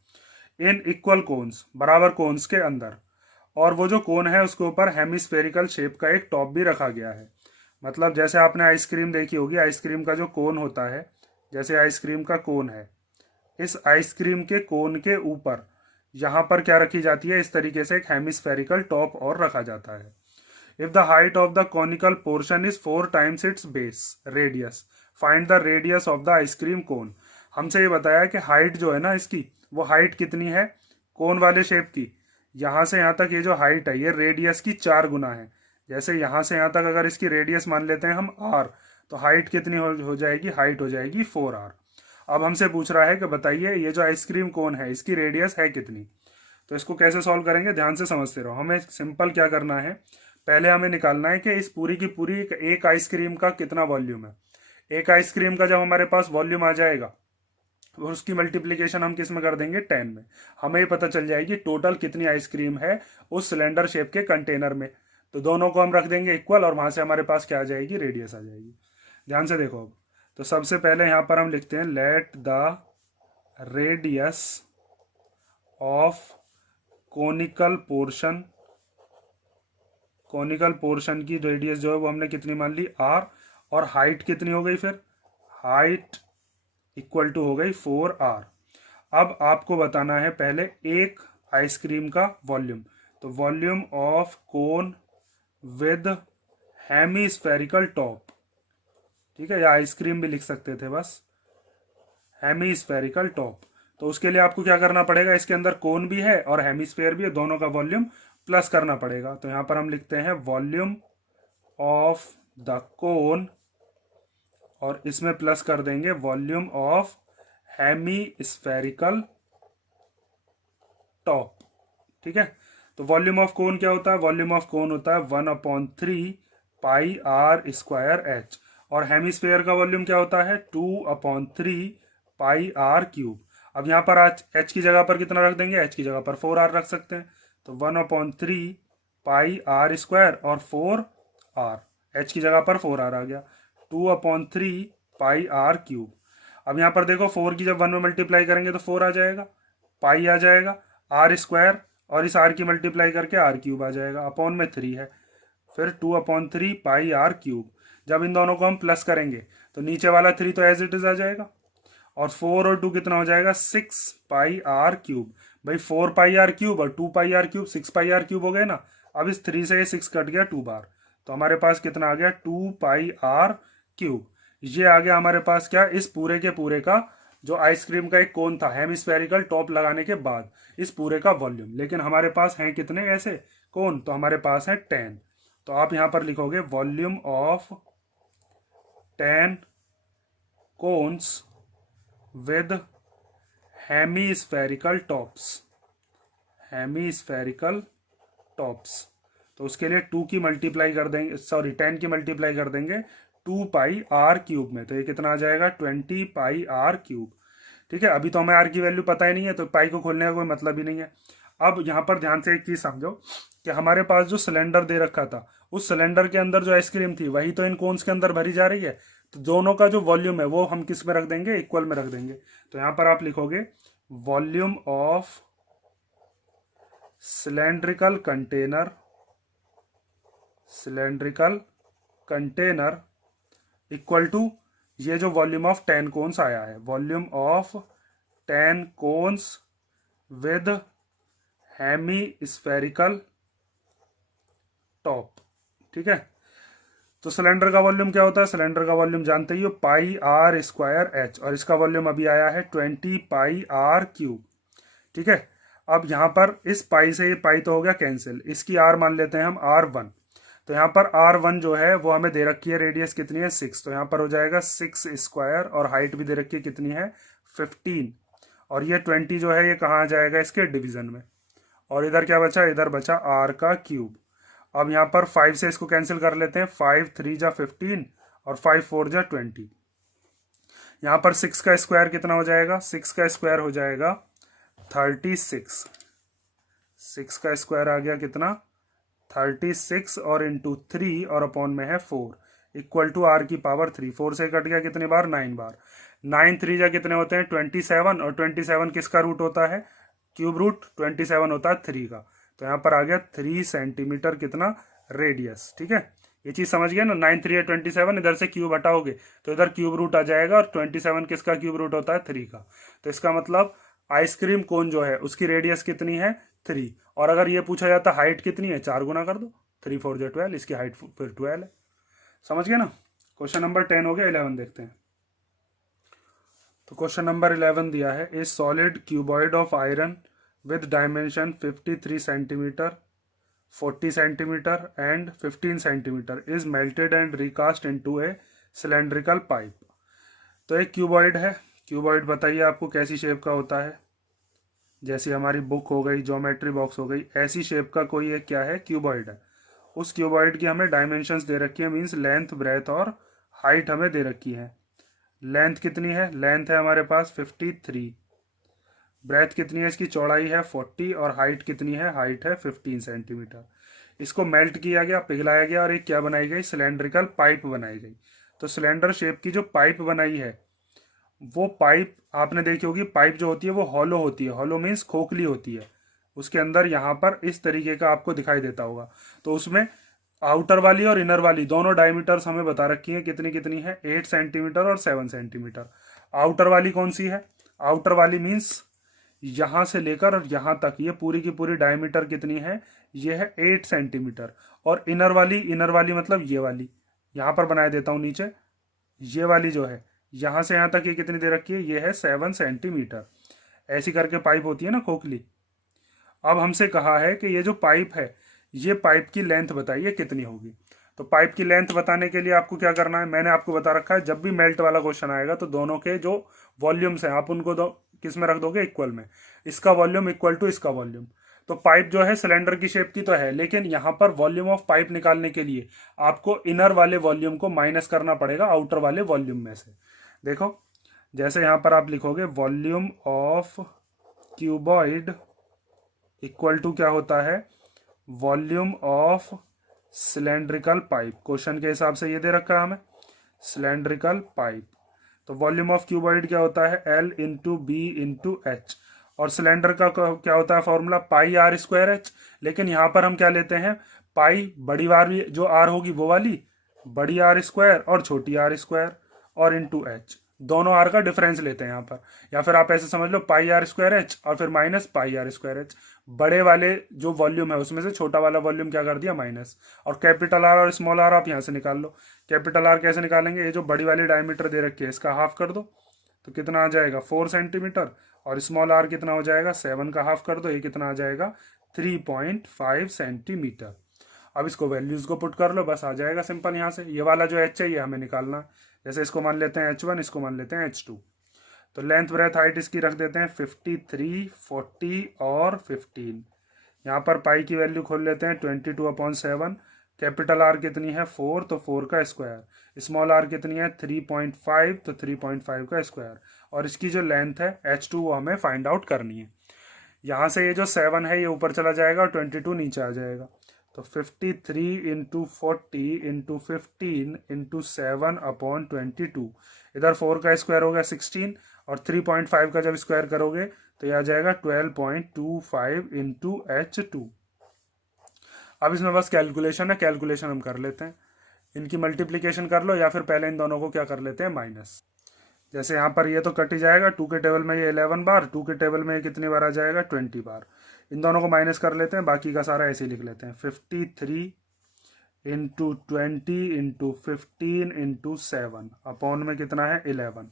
इन इक्वल कोन्स, बराबर कोन्स के अंदर, और वो जो कोन है उसके ऊपर हेमिस्फेरिकल शेप का एक टॉप भी रखा गया है। मतलब जैसे आपने आइसक्रीम देखी होगी, आइसक्रीम का जो कोन होता है, जैसे आइसक्रीम का कोन है, इस आइसक्रीम के कोन के ऊपर यहाँ पर क्या रखी जाती है, इस तरीके से एक हेमिस्फेरिकल टॉप और रखा जाता है। If the height of the conical portion is 4 times it's base radius, find the radius of the ice cream cone. हमसे ये बताया कि हाइट जो है ना इसकी, वो हाइट कितनी है कोन वाले शेप की, यहाँ से यहाँ तक ये जो हाइट है ये रेडियस की 4 गुना है। जैसे यहाँ से यहाँ तक अगर इसकी रेडियस मान लेते हैं हम r, तो हाइट कितनी हो जाएगी, हाइट हो जाएगी 4r। अब हमसे पूछ रहा है कि बताइए ये जो आइसक्रीम कोन है इसकी रेडियस है कितनी। तो इसको कैसे सॉल्व करेंगे, ध्यान से समझते रहो। हमें सिंपल क्या करना है, पहले हमें निकालना है कि इस पूरी की पूरी एक आइसक्रीम का कितना वॉल्यूम है। एक आइसक्रीम का जब हमारे पास वॉल्यूम आ जाएगा और उसकी मल्टीप्लीकेशन हम किस में कर देंगे, 10 में। हमें ये पता चल जाएगी टोटल कितनी आइसक्रीम है उस सिलेंडर शेप के कंटेनर में। तो दोनों को हम रख देंगे इक्वल और वहां से हमारे पास क्या आ जाएगी, रेडियस आ जाएगी। ध्यान से देखो अब। तो सबसे पहले यहां पर हम लिखते हैं late the radius of conical portion, conical portion की रेडियस जो है वो हमने कितनी मान ली, r, और हाइट कितनी हो गई, फिर हाइट इक्वल टू हो गई 4r। अब आपको बताना है पहले एक आइसक्रीम का वॉल्यूम। तो volume of cone with hemispherical top, ठीक है, या आइसक्रीम भी लिख सकते थे बस, हेमीस्फेरिकल टॉप। तो उसके लिए आपको क्या करना पड़ेगा, इसके अंदर कोन भी है और हेमीस्फेयर भी है, दोनों का वॉल्यूम प्लस करना पड़ेगा। तो यहां पर हम लिखते हैं वॉल्यूम ऑफ द कोन और इसमें प्लस कर देंगे वॉल्यूम ऑफ हेमीस्फेरिकल टॉप, ठीक है। तो वॉल्यूम ऑफ कोन क्या होता है, वॉल्यूम ऑफ कोन होता है 1/3 पाई आर स्क्वायर एच, और हेमीस्फेयर का वॉल्यूम क्या होता है 2/3 पाई आर क्यूब। अब यहाँ पर आज एच की जगह पर कितना रख देंगे, एच की जगह पर 4r रख सकते हैं। तो 1/3 पाई आर स्क्वायर और 4r, एच की जगह पर 4r आ गया, 2/3 पाई आर क्यूब। अब यहाँ पर देखो 4 की जब 1 में मल्टीप्लाई करेंगे तो 4 आ जाएगा, पाई आ जाएगा, आर स्क्वायर और इस आर की मल्टीप्लाई करके आर क्यूब आ जाएगा, अपॉन में 3 है, फिर 2/3 पाई आर क्यूब। जब इन दोनों को हम प्लस करेंगे तो नीचे वाला 3 तो एज इट इज आ जाएगा, और 4 और 2 कितना हो जाएगा, 6 पाई आर क्यूब। भाई 4 पाई आर क्यूब और 2 pi r cube 6 pi r cube हो गए ना। अब इस 3 से ये 6 कट गया 2 बार, तो हमारे पास कितना आ गया 2 पाई आर क्यूब। ये आ गया हमारे पास क्या, इस पूरे के पूरे का जो आइसक्रीम का एक कोन था हेमिस्फेरिकल टॉप लगाने के बाद इस पूरे का वॉल्यूम। लेकिन हमारे पास हैं कितने ऐसे कोन, तो हमारे पास है 10। तो आप यहां पर लिखोगे volume of 10 cones with hemispherical tops, hemispherical tops. तो उसके लिए 2 की मल्टीप्लाई कर देंगे, सॉरी 10 की मल्टीप्लाई कर देंगे 2 पाई आर क्यूब में, तो ये कितना आ जाएगा 20 पाई आर क्यूब, ठीक है। अभी तो हमें आर की वैल्यू पता ही नहीं है तो पाई को खोलने का कोई मतलब ही नहीं है। अब यहाँ पर ध्यान से एक चीज समझो कि हमारे पास जो सिलेंडर दे रखा था उस सिलेंडर के अंदर जो आइसक्रीम थी वही तो इन कोन्स के अंदर भरी जा रही है। तो दोनों का जो वॉल्यूम है वो हम किस में रख देंगे, इक्वल में रख देंगे। तो यहाँ पर आप लिखोगे volume of cylindrical container, cylindrical container equal to ये जो वॉल्यूम ऑफ 10 कोन्स आया है, volume of 10 cones with hemispherical top, ठीक है। तो सिलेंडर का वॉल्यूम क्या होता है, सिलेंडर का वॉल्यूम जानते ही हो पाई आर स्क्वायर एच, और इसका वॉल्यूम अभी आया है 20 पाई आर क्यूब, ठीक है। अब यहाँ पर इस पाई से ये पाई तो हो गया कैंसिल, इसकी आर मान लेते हैं हम R1। तो यहाँ पर R1 जो है वो हमें दे रखी है, रेडियस कितनी है 6, तो यहाँ पर हो जाएगा 6 स्क्वायर, और हाइट भी दे रखी है कितनी है 15, और ये 20 जो है ये कहाँ आ जाएगा इसके डिवीजन में, और इधर क्या बचा, इधर बचा R का क्यूब। अब यहाँ पर 5 से इसको कैंसिल कर लेते हैं, 5 3 जा 15 और 5 4 जा 20। यहाँ पर 6 का स्क्वायर कितना हो जाएगा, 6 का स्क्वायर हो जाएगा 36, 6 का स्क्वायर आ गया कितना 36, और इंटू 3 और अपॉन में है 4 इक्वल टू आर की पावर 3। 4 से कट गया कितने बार, 9 बार। 9 3 जा कितने होते हैं 27, और 27 किसका रूट होता है, क्यूब रूट 27 होता है 3 का। तो यहाँ पर आ गया 3 सेंटीमीटर कितना रेडियस, ठीक है। ये चीज समझ गए ना, 9 3 27, इधर से क्यूब हटाओगे तो इधर क्यूब रूट आ जाएगा, और 27 किसका क्यूब रूट होता है 3 का। तो इसका मतलब आइसक्रीम कोन जो है उसकी रेडियस कितनी है 3, और अगर ये पूछा जाता हाइट कितनी है 4 गुना कर दो, 3 4 जा 12, इसकी हाइट फिर 12 है। समझ गए ना। क्वेश्चन नंबर 10 हो गया। 11 देखते हैं। तो क्वेश्चन नंबर 11 दिया है, a solid cuboid of iron with dimension 53 centimeter, 40 centimeter and 15 centimeter is melted and recast into a cylindrical pipe। तो एक क्यूबॉइड है। क्यूबॉइड बताइए आपको कैसी शेप का होता है? जैसी हमारी बुक हो गई, ज्योमेट्री बॉक्स हो गई, ऐसी शेप का कोई एक क्या है, क्यूबॉइड है। उस क्यूबॉइड की हमें डायमेंशंस दे रखी है, मीन्स लेंथ, ब्रेथ और हाइट हमें दे रखी है। लेंथ कितनी है? लेंथ है हमारे पास 53। ब्रेथ कितनी है? इसकी चौड़ाई है 40 और हाइट कितनी है? हाइट है 15 सेंटीमीटर। इसको मेल्ट किया गया, पिघलाया गया और एक क्या बनाई गई? सिलेंड्रिकल पाइप बनाई गई। तो सिलेंडर शेप की जो पाइप बनाई है, वो पाइप आपने देखी होगी, पाइप जो होती है वो हॉलो होती है। हॉलो मीन्स खोखली होती है। उसके अंदर यहाँ पर इस तरीके का आपको दिखाई देता होगा। तो उसमें आउटर वाली और इनर वाली दोनों डायमीटर्स हमें बता रखी है, कितनी कितनी है? 8 सेंटीमीटर और 7 सेंटीमीटर। आउटर वाली कौन सी है? आउटर वाली मीन्स यहाँ से लेकर और यहाँ तक, ये पूरी की पूरी डायमीटर कितनी है? ये है 8 सेंटीमीटर। और इनर वाली मतलब ये वाली, यहाँ पर बनाए देता हूँ नीचे, ये वाली जो है यहाँ से यहाँ तक ये कितनी दे रखी है? ये है 7 सेंटीमीटर। ऐसी करके पाइप होती है ना खोखली। अब हमसे कहा है कि ये जो पाइप है, ये पाइप की लेंथ बताइए कितनी होगी। तो पाइप की लेंथ बताने के लिए आपको क्या करना है, मैंने आपको बता रखा है, जब भी मेल्ट वाला क्वेश्चन आएगा तो दोनों के जो वॉल्यूम्स हैं आप उनको दो किस में रख दोगे? इक्वल में। इसका वॉल्यूम इक्वल टू इसका वॉल्यूम। तो पाइप जो है सिलेंडर की शेप की तो है, लेकिन यहाँ पर वॉल्यूम ऑफ पाइप निकालने के लिए आपको इनर वाले वॉल्यूम को माइनस करना पड़ेगा आउटर वाले वॉल्यूम में से। देखो, जैसे यहाँ पर आप लिखोगे volume of cuboid equal to क्या होता है? Volume of cylindrical pipe. Question के हिसाब से ये दे रखा है हमें, सिलेंड्रिकल पाइप। तो वॉल्यूम ऑफ क्यूबॉइड क्या होता है? L into b into h. और सिलेंडर का क्या होता है formula? Pi r square h. लेकिन यहाँ पर हम क्या लेते हैं? पाई बड़ी आर जो आर होगी वो वाली, बड़ी आर स्क्वायर और छोटी आर स्क्वायर, और इंटू एच, दोनों आर का डिफरेंस लेते हैं यहाँ पर। या फिर आप ऐसे समझ लो पाई आर स्क्वायर एच और फिर minus pi r square h. बड़े वाले जो वॉल्यूम है उसमें से छोटा वाला वॉल्यूम क्या कर दिया? माइनस। और कैपिटल आर और स्मॉल आर आप यहाँ से निकाल लो। कैपिटल आर कैसे निकालेंगे? ये जो बड़ी वाली डायमीटर दे रखी है इसका हाफ कर दो, तो कितना आ जाएगा? 4 सेंटीमीटर। और स्मॉल आर कितना हो जाएगा? 7 का हाफ कर दो, ये कितना आ जाएगा? 3.5 सेंटीमीटर। अब इसको वैल्यूज को पुट कर लो, बस आ जाएगा सिंपल। यहाँ से ये वाला जो एच है ये हमें निकालना। जैसे इसको मान लेते हैं H1, इसको मान लेते हैं H2। तो लेंथ ब्रेथ हाइट इसकी रख देते हैं 53, 40 और 15। यहाँ पर पाई की वैल्यू खोल लेते हैं 22/7। कैपिटल आर कितनी है? 4, तो 4 का स्क्वायर। स्मॉल आर कितनी है? 3.5, तो 3.5 का स्क्वायर। और इसकी जो लेंथ है H2 वो हमें फाइंड आउट करनी है। यहाँ से ये जो 7 है ये ऊपर चला जाएगा और 22 नीचे आ जाएगा। तो 53 इंटू 40 इंटू 15 इंटू 7/22। इधर 4 का स्क्वायर हो गया 16 और 3.5 का जब स्क्वायर करोगे तो यह आ जाएगा 12.25 इंटू H2। अब इसमें बस कैलकुलेशन है, कैलकुलेशन हम कर लेते हैं। इनकी मल्टीप्लीकेशन कर लो या फिर पहले इन दोनों को क्या कर लेते हैं? माइनस। जैसे यहाँ पर ये तो कट ही जाएगा, 2 के टेबल में ये 11 बार, 2 के टेबल में ये कितनी बार आ जाएगा? 20 बार। इन दोनों को माइनस कर लेते हैं, बाकी का सारा ऐसे ही लिख लेते हैं। 53 इंटू 20 इंटू 15 इंटू 7 अपॉन में कितना है? 11।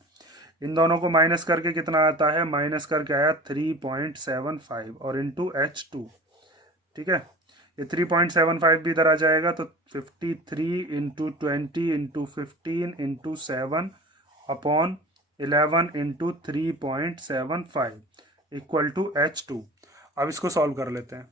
इन दोनों को माइनस करके कितना आता है? माइनस करके आया 3.75 और इंटू H2। ठीक है, ये 3.75 भी इधर आ जाएगा। तो 53 into 20 into 15 into 7 upon 11 into 3.75 equal to H2। अब इसको सॉल्व कर लेते हैं।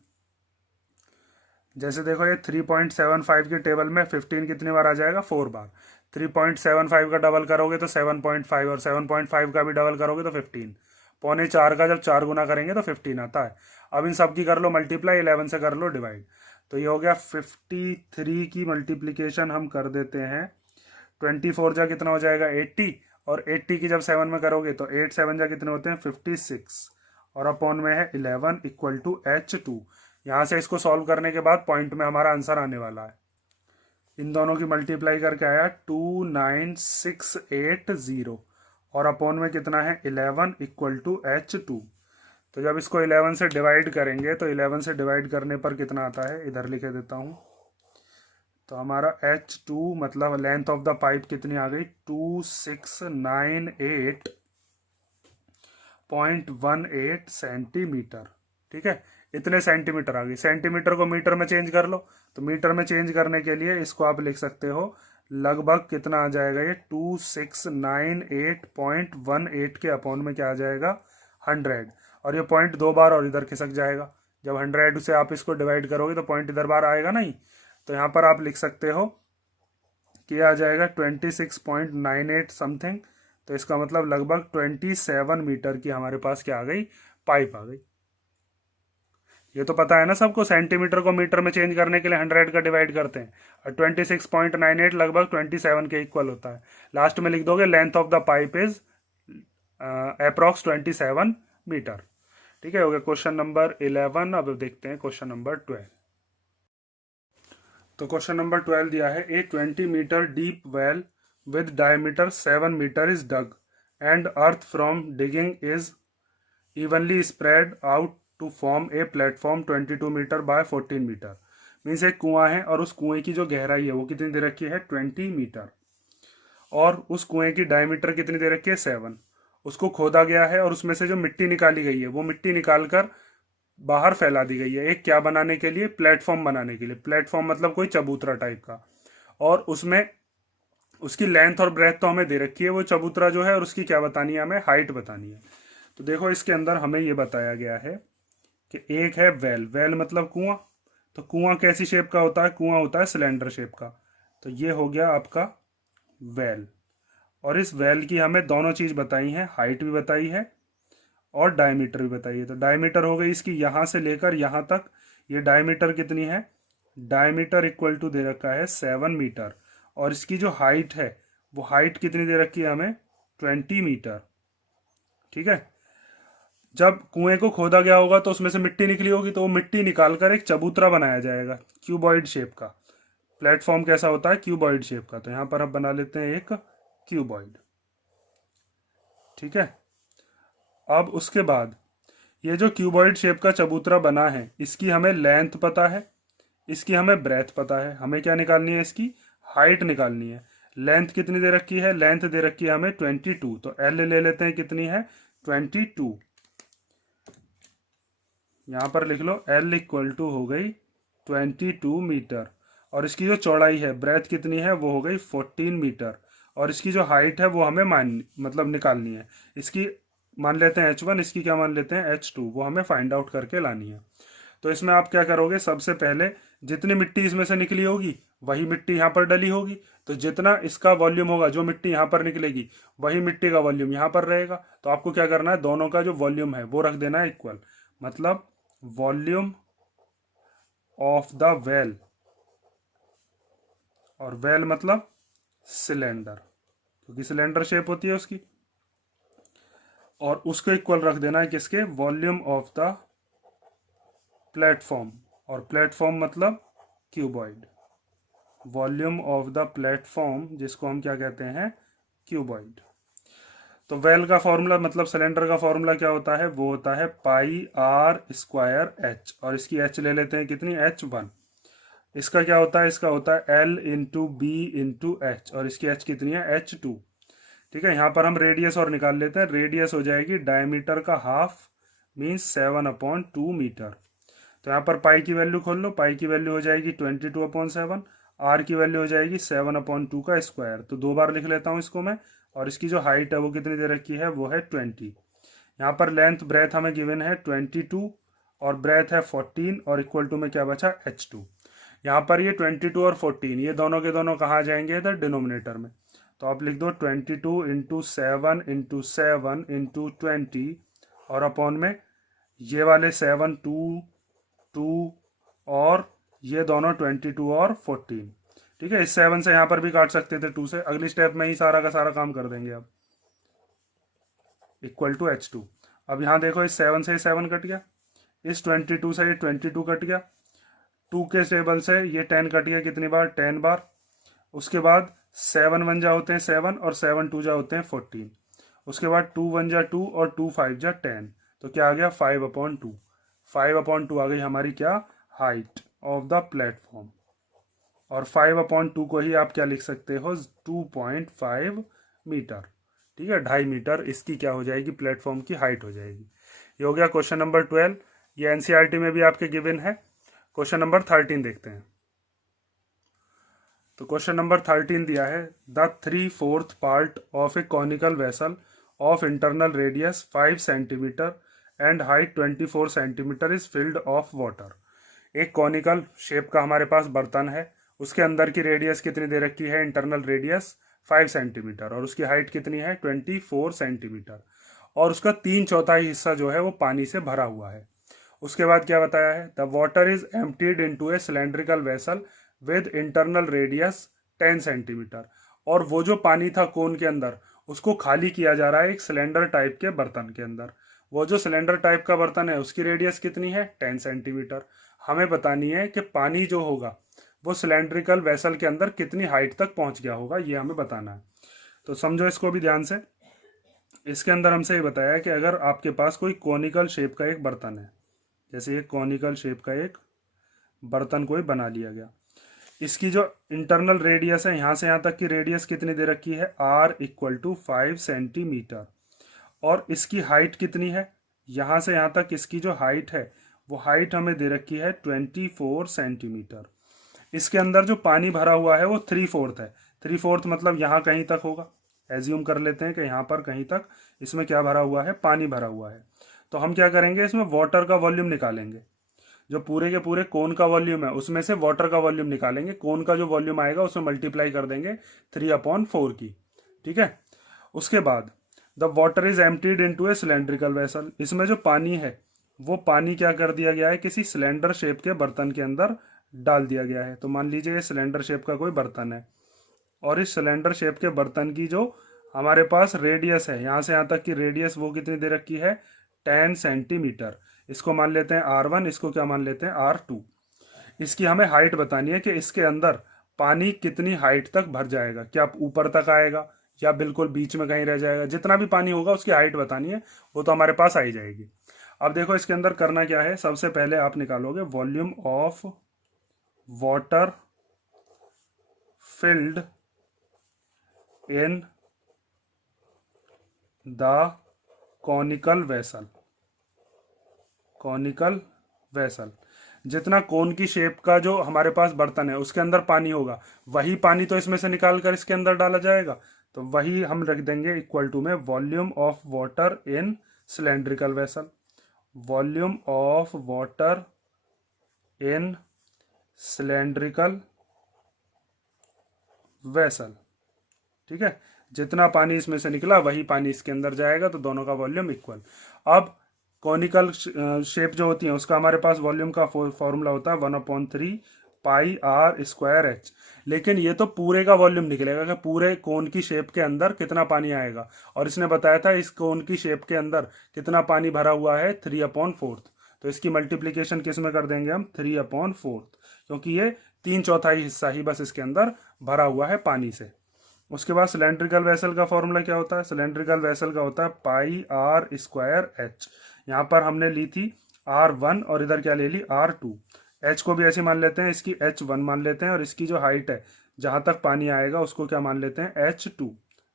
जैसे देखो ये 3.75 के टेबल में 15 कितनी बार आ जाएगा? 4 बार। 3.75 का डबल करोगे तो 7.5 और 7.5 का भी डबल करोगे तो 15। 3.25 का जब 4 गुना करेंगे तो 15 आता है। अब इन सब की कर लो मल्टीप्लाई, 11 से कर लो डिवाइड। तो ये हो गया 53 की मल्टीप्लीकेशन हम कर देते हैं। 24 जा कितना हो जाएगा? 80। और 80 की जब 7 में करोगे तो 8 7 जा कितने होते हैं? 56। और अपॉन में है 11 इक्वल टू H2। यहाँ से इसको सॉल्व करने के बाद पॉइंट में हमारा आंसर आने वाला है। इन दोनों की मल्टीप्लाई करके आया 29680 और अपॉन में कितना है? 11 इक्वल टू H2। तो जब इसको 11 से डिवाइड करेंगे तो 11 से डिवाइड करने पर कितना आता है? इधर लिखे देता हूँ। तो हमारा H2 मतलब लेंथ ऑफ द पाइप कितनी आ गई? 2698.18 सेंटीमीटर। ठीक है, इतने सेंटीमीटर आ गई। सेंटीमीटर को मीटर में चेंज कर लो, तो मीटर में चेंज करने के लिए इसको आप लिख सकते हो लगभग कितना आ जाएगा, ये 2698.18 के अपॉन में क्या आ जाएगा 100, और ये पॉइंट 2 बार और इधर खिसक जाएगा। जब 100 से आप इसको डिवाइड करोगे तो पॉइंट इधर बार आएगा नहीं, तो यहाँ पर आप लिख सकते हो कि आ जाएगा 26.98 समथिंग। तो इसका मतलब लगभग 27 मीटर की हमारे पास क्या आ गई, पाइप आ गई। ये तो पता है ना सबको, सेंटीमीटर को मीटर में चेंज करने के लिए 100 का डिवाइड करते हैं, और 26.98 लगभग 27 के इक्वल होता है। लास्ट में लिख दोगे length of the pipe is approx 27 metre. ठीक है, हो गया क्वेश्चन नंबर 11। अब देखते हैं क्वेश्चन नंबर 12। तो क्वेश्चन नंबर 12 दिया है, a 20 metre deep well with diameter 7 metre is dug and earth from digging is evenly spread out to form a platform 22 metre by 14 metre. Means एक कुआं है और उस कुएं की जो गहराई है वो कितनी दे रखी है 20 मीटर, और उस कुएं की डायमीटर कितनी दे रखी है 7। उसको खोदा गया है और उसमें से जो मिट्टी निकाली गई है वो मिट्टी निकालकर बाहर फैला दी गई है, एक क्या बनाने के लिए, प्लेटफॉर्म बनाने के लिए। प्लेटफॉर्म मतलब कोई चबूतरा टाइप का, और उसमें उसकी लेंथ और ब्रेथ तो हमें दे रखी है वो चबूतरा जो है, और उसकी क्या बतानी है, हमें हाइट बतानी है। तो देखो इसके अंदर हमें ये बताया गया है कि एक है वेल, वेल मतलब कुआं। तो कुआं कैसी शेप का होता है, कुआं होता है सिलेंडर शेप का। तो ये हो गया आपका वेल, और इस वेल की हमें दोनों चीज बताई है, हाइट भी बताई है और डायमीटर भी बताई है। तो डायमीटर हो गई इसकी यहां से लेकर यहां तक, ये डायमीटर कितनी है, डायमीटर इक्वल टू दे रखा है 7 मीटर, और इसकी जो हाइट है वो हाइट कितनी दे रखी है हमें 20 मीटर। ठीक है, जब कुएं को खोदा गया होगा तो उसमें से मिट्टी निकली होगी, तो वो मिट्टी निकालकर एक चबूतरा बनाया जाएगा क्यूबॉइड शेप का। प्लेटफॉर्म कैसा होता है, क्यूबॉइड शेप का। तो यहां पर अब बना लेते हैं एक क्यूबॉइड। ठीक है, अब उसके बाद ये जो क्यूबॉइड शेप का चबूतरा बना है, इसकी हमें लेंथ पता है, इसकी हमें ब्रेथ पता है। हमें क्या निकालनी है, इसकी हाइट निकालनी है। लेंथ कितनी दे रखी है, लेंथ दे रखी है हमें 22, तो एल ले लेते हैं, कितनी है 22। यहां पर लिख लो एल इक्वल टू हो गई 22 मीटर, और इसकी जो चौड़ाई है ब्रेथ कितनी है वो हो गई 14 मीटर, और इसकी जो हाइट है वो हमें मतलब निकालनी है। इसकी मान लेते हैं h1, इसकी क्या मान लेते हैं h2, वो हमें फाइंड आउट करके लानी है। तो इसमें आप क्या करोगे, सबसे पहले जितनी मिट्टी इसमें से निकली होगी वही मिट्टी यहाँ पर डली होगी, तो जितना इसका वॉल्यूम होगा, जो मिट्टी यहाँ पर निकलेगी वही मिट्टी का वॉल्यूम यहाँ पर रहेगा। तो आपको क्या करना है, दोनों का जो वॉल्यूम है वो रख देना है इक्वल, मतलब वॉल्यूम ऑफ द वेल, और वेल मतलब सिलेंडर, क्योंकि सिलेंडर शेप होती है उसकी, और उसको इक्वल रख देना है किसके, वॉल्यूम ऑफ द प्लेटफॉर्म, और प्लेटफॉर्म मतलब cuboid. Volume of the platform जिसको हम क्या कहते हैं, क्यूबॉइड। तो वेल का फॉर्मूला मतलब सिलेंडर का फॉर्मूला क्या होता है, वो होता है पाई आर स्क्वायर एच, और इसकी एच ले लेते हैं कितनी, h1। इसका क्या होता है, इसका होता है L into b into h, और इसकी h कितनी है h2। ठीक है, यहाँ पर हम रेडियस और निकाल लेते हैं, रेडियस हो जाएगी डायमीटर का हाफ, मीन्स 7/2 मीटर। तो यहाँ पर पाई की वैल्यू खोल लो, पाई की वैल्यू हो जाएगी 22/7, आर की वैल्यू हो जाएगी 7/2 का स्क्वायर। तो 2 बार लिख लेता हूँ इसको मैं, और इसकी जो हाइट है वो कितनी दे रखी है, वो है 20। यहाँ पर लेंथ ब्रेथ हमें गिवन है 22 और ब्रेथ है 14, और इक्वल टू में क्या बचा h2। यहाँ पर ये 22 और 14 ये दोनों के दोनों कहाँ जाएंगे, इधर डिनोमिनेटर में। तो आप लिख दो 22 इंटू 7 इंटू 7 इंटू 20, और अपॉन में ये वाले 7 2 और ये दोनों 22 और 14। ठीक है, इस 7 से यहाँ पर भी काट सकते थे 2 से, अगली स्टेप में ही सारा का सारा काम कर देंगे अब, इक्वल टू h2। अब यहाँ देखो इस 7 से ये 7 कट गया, इस 22 से ये 22 कट गया, 2 के टेबल से ये 10 कट गया, कितनी बार 10 बार। उसके बाद 7 1 जा होते हैं 7, और 7 2 जा होते हैं 14। उसके बाद 2 1 जा 2 और 2 5 जा 10, तो क्या आ गया 5/2। 5/2 आ गई हमारी क्या, हाइट ऑफ द प्लेटफॉर्म, और 5/2 को ही आप क्या लिख सकते हो 2.5 मीटर। ठीक है, 2.5 मीटर इसकी क्या हो जाएगी, प्लेटफॉर्म की हाइट हो जाएगी। ये हो गया क्वेश्चन नंबर 12। ये एनसीईआरटी में भी आपके गिवन है। क्वेश्चन नंबर 13 देखते हैं। तो क्वेश्चन नंबर 13 दिया है, the 3/4 part of A conical vessel of internal radius 5 centimetre and height 24 centimetre is filled of water. एक कॉनिकल शेप का हमारे पास बर्तन है, उसके अंदर की रेडियस कितनी दे रखी है, इंटरनल रेडियस 5 सेंटीमीटर, और उसकी हाइट कितनी है 24 सेंटीमीटर, और उसका 3/4 हिस्सा जो है वो पानी से भरा हुआ है। उसके बाद क्या बताया है, the water is emptied into A cylindrical vessel with internal radius 10 centimetre, और वो जो पानी था कोन के अंदर उसको खाली किया जा रहा है एक सिलेंडर टाइप के बर्तन के अंदर। वो जो सिलेंडर टाइप का बर्तन है उसकी रेडियस कितनी है 10 सेंटीमीटर। हमें बतानी है कि पानी जो होगा वो सिलेंड्रिकल वेसल के अंदर कितनी हाइट तक पहुंच गया होगा, ये हमें बताना है। तो समझो इसको भी ध्यान से। इसके अंदर हमसे ये बताया कि अगर आपके पास कोई कॉनिकल शेप का एक बर्तन है, जैसे एक कॉनिकल शेप का एक बर्तन कोई बना लिया गया, इसकी जो इंटरनल रेडियस है यहाँ से यहाँ तक की रेडियस कितनी दे रखी है r = 5 सेंटीमीटर, और इसकी हाइट कितनी है, यहाँ से यहाँ तक इसकी जो हाइट है वो हाइट हमें दे रखी है 24 सेंटीमीटर। इसके अंदर जो पानी भरा हुआ है वो 3/4 है। 3/4 मतलब यहाँ कहीं तक होगा, एज्यूम कर लेते हैं कि यहाँ पर कहीं तक इसमें क्या भरा हुआ है, पानी भरा हुआ है। तो हम क्या करेंगे, इसमें वाटर का वॉल्यूम निकालेंगे। जो पूरे के पूरे कोन का वॉल्यूम है उसमें से वाटर का वॉल्यूम निकालेंगे। कोन का जो वॉल्यूम आएगा उसमें मल्टीप्लाई कर देंगे 3/4 की, ठीक है। उसके बाद the water is emptied into A cylindrical vessel, इसमें जो पानी है वो पानी क्या कर दिया गया है, किसी सिलेंडर शेप के बर्तन के अंदर डाल दिया गया है। तो मान लीजिए ये सिलेंडर शेप का कोई बर्तन है, और इस सिलेंडर शेप के बर्तन की जो हमारे पास रेडियस है, यहाँ से यहाँ तक की रेडियस वो कितनी दे रखी है 10 सेंटीमीटर। इसको मान लेते हैं R1, इसको क्या मान लेते हैं R2। इसकी हमें हाइट बतानी है कि इसके अंदर पानी कितनी हाइट तक भर जाएगा, क्या ऊपर तक आएगा या बिल्कुल बीच में कहीं रह जाएगा। जितना भी पानी होगा उसकी हाइट बतानी है, वो तो हमारे पास आई जाएगी। अब देखो इसके अंदर करना क्या है, सबसे पहले आप निकालोगे volume of water filled in the conical vessel. Conical vessel, जितना कोन की शेप का जो हमारे पास बर्तन है उसके अंदर पानी होगा, वही पानी तो इसमें से निकाल कर इसके अंदर डाला जाएगा। तो वही हम रख देंगे इक्वल टू में volume of water in cylindrical vessel. Volume of water in cylindrical vessel, ठीक है। जितना पानी इसमें से निकला वही पानी इसके अंदर जाएगा, तो दोनों का वॉल्यूम इक्वल। अब कॉनिकल शेप जो होती है उसका हमारे पास वॉल्यूम का फॉर्मूला होता है 1/3 पाई r²h। लेकिन ये तो पूरे का वॉल्यूम निकलेगा कि पूरे कोन की शेप के अंदर कितना पानी आएगा, और इसने बताया था इस कोन की शेप के अंदर कितना पानी भरा हुआ है 3/4। तो इसकी मल्टीप्लीकेशन किस में कर देंगे हम 3/4, क्योंकि ये 3/4 हिस्सा ही बस इसके अंदर भरा हुआ है पानी से। उसके बाद सिलेंड्रिकल वेसल का फॉर्मूला क्या होता है, सिलेंड्रिकल वेसल का होता है पाई r²h। यहाँ पर हमने ली थी R1 और इधर क्या ले ली R2। H को भी ऐसे मान लेते हैं, इसकी H1 मान लेते हैं, और इसकी जो हाइट है जहाँ तक पानी आएगा उसको क्या मान लेते हैं H2।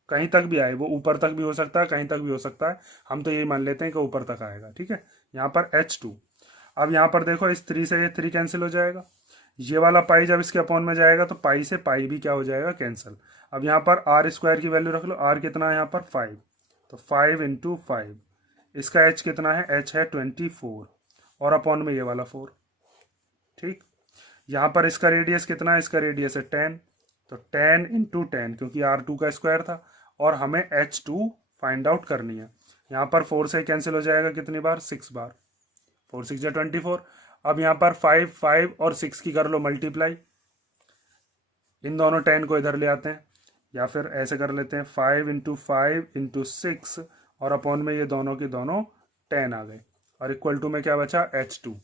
कहीं तक भी आए, वो ऊपर तक भी हो सकता है कहीं तक भी हो सकता है, हम तो यही मान लेते हैं कि ऊपर तक आएगा, ठीक है। यहाँ पर H2। अब यहाँ पर देखो इस 3 से ये 3 कैंसिल हो जाएगा, ये वाला पाई जब इसके अपॉन में जाएगा तो पाई से पाई भी क्या हो जाएगा कैंसिल। अब यहाँ पर r² की वैल्यू रख लो, r कितना है यहाँ पर 5, तो 5 × 5। इसका h कितना है, h है 24, और अपॉन में ये वाला 4, ठीक। यहाँ पर इसका रेडियस कितना है, इसका रेडियस है 10, तो 10 × 10, क्योंकि R2 का स्क्वायर था, और हमें H2 फाइंड आउट करनी है। यहाँ पर 4 से कैंसिल हो जाएगा कितनी बार, 6 बार, 4 6 या 24। अब यहाँ पर 5 5 और 6 की कर लो मल्टीप्लाई, इन दोनों 10 को इधर ले आते हैं, या फिर ऐसे कर लेते हैं 5 × 5 × 6, और अपॉन में ये दोनों के दोनों 10 आ गए, और इक्वल टू में क्या बचा H2।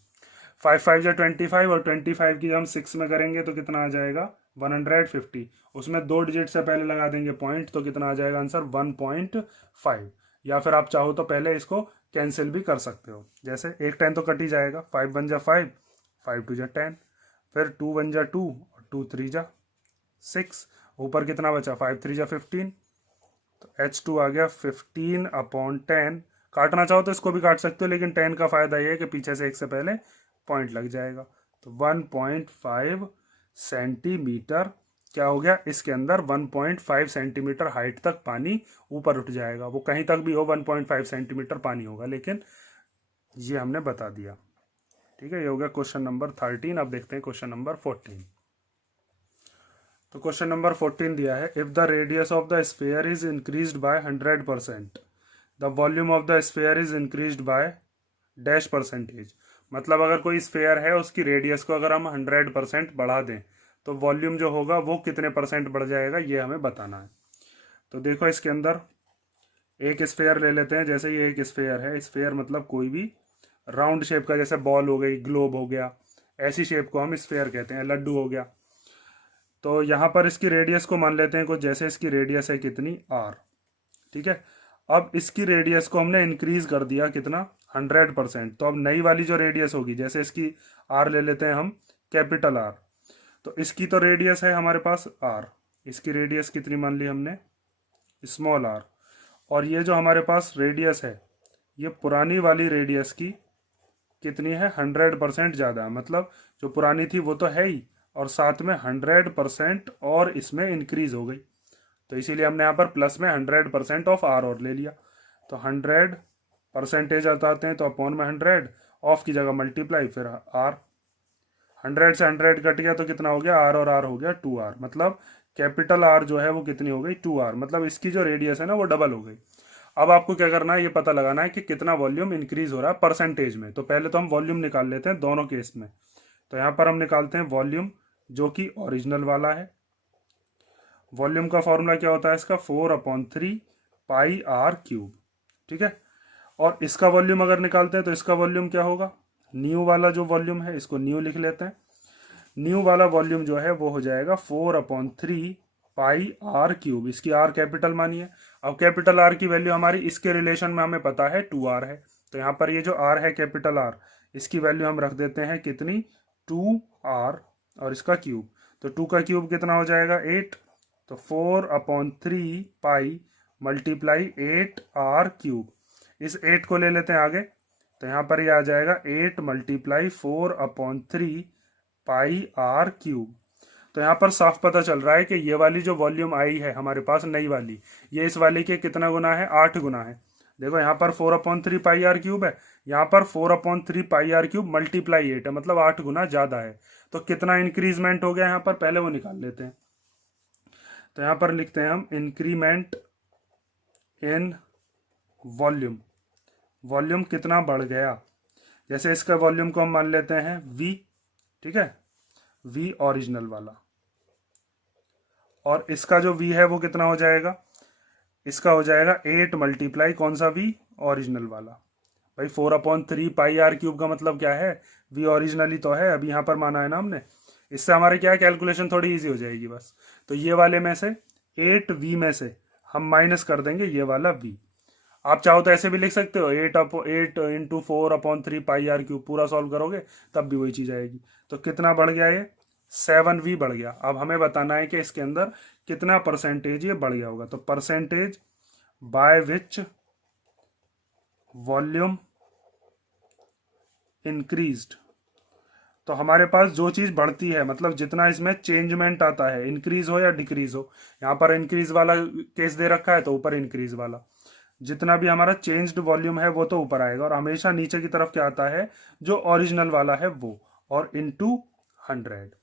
5 5 या 25, और 25 की जब हम 6 में करेंगे तो कितना आ जाएगा 150। उसमें 2 डिजिट से पहले लगा देंगे पॉइंट, तो कितना आ जाएगा आंसर 1.5। या फिर आप चाहो तो पहले इसको कैंसिल भी कर सकते हो, जैसे एक 10 तो कट ही जाएगा, 5 1 जा 5, 5 2 जा 10, फिर 2 1 जा 2, और 2 3 जा 6, ऊपर कितना बचा 5 3 जा 15, तो H2 आ गया 15/10 काटना चाहो तो इसको भी काट सकते हो, लेकिन 10 का फायदा ये है कि पीछे से 1 से पहले पॉइंट लग जाएगा। तो 1.5 सेंटीमीटर क्या हो गया, इसके अंदर 1.5 सेंटीमीटर हाइट तक पानी ऊपर उठ जाएगा। वो कहीं तक भी हो 1.5 सेंटीमीटर पानी होगा, लेकिन ये हमने बता दिया। ठीक है, ये हो गया क्वेश्चन नंबर 13। अब देखते हैं क्वेश्चन नंबर 14। तो क्वेश्चन नंबर 14 दिया है, if the radius of the sphere is increased by 100%, the volume of the sphere is increased by dash percentage. मतलब अगर कोई स्फीयर है, उसकी रेडियस को अगर हम 100% बढ़ा दें तो वॉल्यूम जो होगा वो कितने परसेंट बढ़ जाएगा, ये हमें बताना है। तो देखो इसके अंदर एक स्फीयर ले लेते हैं। जैसे ये एक स्फीयर है, स्फीयर मतलब कोई भी राउंड शेप का, जैसे बॉल हो गई, ग्लोब हो गया, ऐसी शेप को हम स्फीयर कहते हैं, लड्डू हो गया। तो यहाँ पर इसकी रेडियस को मान लेते हैं कुछ, जैसे इसकी रेडियस है कितनी, आर। ठीक है, अब इसकी रेडियस को हमने इंक्रीज कर दिया कितना, 100%। तो अब नई वाली जो रेडियस होगी, जैसे इसकी आर ले लेते हैं हम, कैपिटल आर। तो इसकी तो रेडियस है हमारे पास आर, इसकी रेडियस कितनी मान ली हमने, स्मॉल आर। और ये जो हमारे पास रेडियस है, ये पुरानी वाली रेडियस की कितनी है, 100% ज़्यादा। मतलब जो पुरानी थी वो तो है ही, और साथ में 100% और इसमें इंक्रीज हो गई। तो इसीलिए हमने यहाँ पर प्लस में 100% ऑफ आर और ले लिया। तो 100% आते हैं तो अपॉन में 100, ऑफ की जगह मल्टीप्लाई, फिर आर। 100 से 100 कट गया तो कितना हो गया, आर और आर हो गया 2r। मतलब कैपिटल आर जो है वो कितनी हो गई, 2r। मतलब इसकी जो रेडियस है ना वो डबल हो गई। अब आपको क्या करना है, ये पता लगाना है कि कितना वॉल्यूम इंक्रीज हो रहा है परसेंटेज में। तो पहले तो हम वॉल्यूम निकाल लेते हैं दोनों केस में। तो यहाँ पर हम निकालते हैं वॉल्यूम जो कि ओरिजिनल वाला है। वॉल्यूम का फॉर्मूला क्या होता है इसका, 4/3 पाई आर क्यूब। ठीक है, और इसका वॉल्यूम अगर निकालते हैं तो इसका वॉल्यूम क्या होगा, न्यू वाला जो वॉल्यूम है इसको न्यू लिख लेते हैं। न्यू वाला वॉल्यूम जो है वो हो जाएगा 4/3 पाई आर क्यूब। इसकी आर कैपिटल मानिए। अब कैपिटल आर की वैल्यू हमारी इसके रिलेशन में हमें पता है 2r है। तो यहाँ पर ये जो r है कैपिटल आर, इसकी वैल्यू हम रख देते हैं कितनी, 2r, और इसका क्यूब। तो 2 का क्यूब कितना हो जाएगा, 8। तो 4/3 पाई मल्टीप्लाई 8r क्यूब। इस 8 को ले लेते हैं आगे, तो यहाँ पर ये आ जाएगा 8 मल्टीप्लाई 4/3 पाई आर क्यूब। तो यहाँ पर साफ पता चल रहा है कि ये वाली जो वॉल्यूम आई है हमारे पास नई वाली, ये इस वाली के कितना गुना है, 8 गुना है। देखो यहाँ पर 4/3 पाई आर क्यूब है, यहाँ पर 4/3 पाई आर क्यूब मल्टीप्लाई 8 है, मतलब 8 गुना ज़्यादा है। तो कितना इंक्रीजमेंट हो गया यहाँ पर, पहले वो निकाल लेते हैं। तो यहाँ पर लिखते हैं हम इंक्रीमेंट इन वॉल्यूम। वॉल्यूम कितना बढ़ गया, जैसे इसका वॉल्यूम को हम मान लेते हैं v। ठीक है, v ओरिजिनल वाला, और इसका जो v है वो कितना हो जाएगा, इसका हो जाएगा 8 मल्टीप्लाई कौन सा v, ओरिजिनल वाला। भाई 4/3 पाई आर क्यूब का मतलब क्या है, v ओरिजिनल ही तो है, अभी यहाँ पर माना है ना हमने। इससे हमारे क्या कैलकुलेशन थोड़ी इजी हो जाएगी बस। तो ये वाले में से 8v में से हम माइनस कर देंगे ये वाला v। आप चाहो तो ऐसे भी लिख सकते हो, 8 इंटू 4/3 पाई आर क्यूब, पूरा सॉल्व करोगे तब भी वही चीज आएगी। तो कितना बढ़ गया ये, 7v बढ़ गया। अब हमें बताना है कि इसके अंदर कितना परसेंटेज ये बढ़ गया होगा। तो percentage by which volume increased. तो हमारे पास जो चीज बढ़ती है, मतलब जितना इसमें चेंजमेंट आता है, इंक्रीज हो या डिक्रीज हो, यहाँ पर इंक्रीज वाला केस दे रखा है तो ऊपर इंक्रीज वाला, जितना भी हमारा चेंज्ड वॉल्यूम है वो तो ऊपर आएगा, और हमेशा नीचे की तरफ क्या आता है, जो ओरिजिनल वाला है वो, और इनटू 100।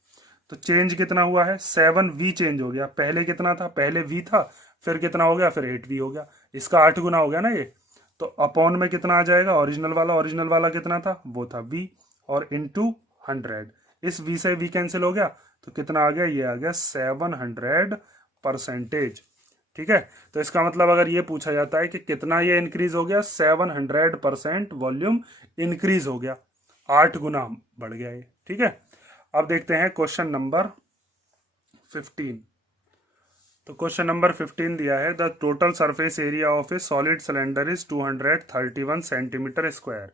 तो चेंज कितना हुआ है, 7v चेंज हो गया। पहले कितना था, पहले v था, फिर कितना हो गया, फिर 8v हो गया। इसका 8 गुना हो गया ना ये। तो अपॉन में कितना आ जाएगा, ओरिजिनल वाला कितना था, वो था v, और इनटू 100। इस v से v कैंसिल हो गया, तो कितना आ गया, ये आ गया 700%। ठीक है, तो इसका मतलब अगर ये पूछा जाता है कि कितना ये इंक्रीज हो गया, 700% वॉल्यूम इंक्रीज हो गया, 8 गुना बढ़ गया ये। ठीक है, अब देखते हैं क्वेश्चन नंबर 15। तो क्वेश्चन नंबर 15 दिया है, the total surface area of a solid cylinder is 231 centimetre square.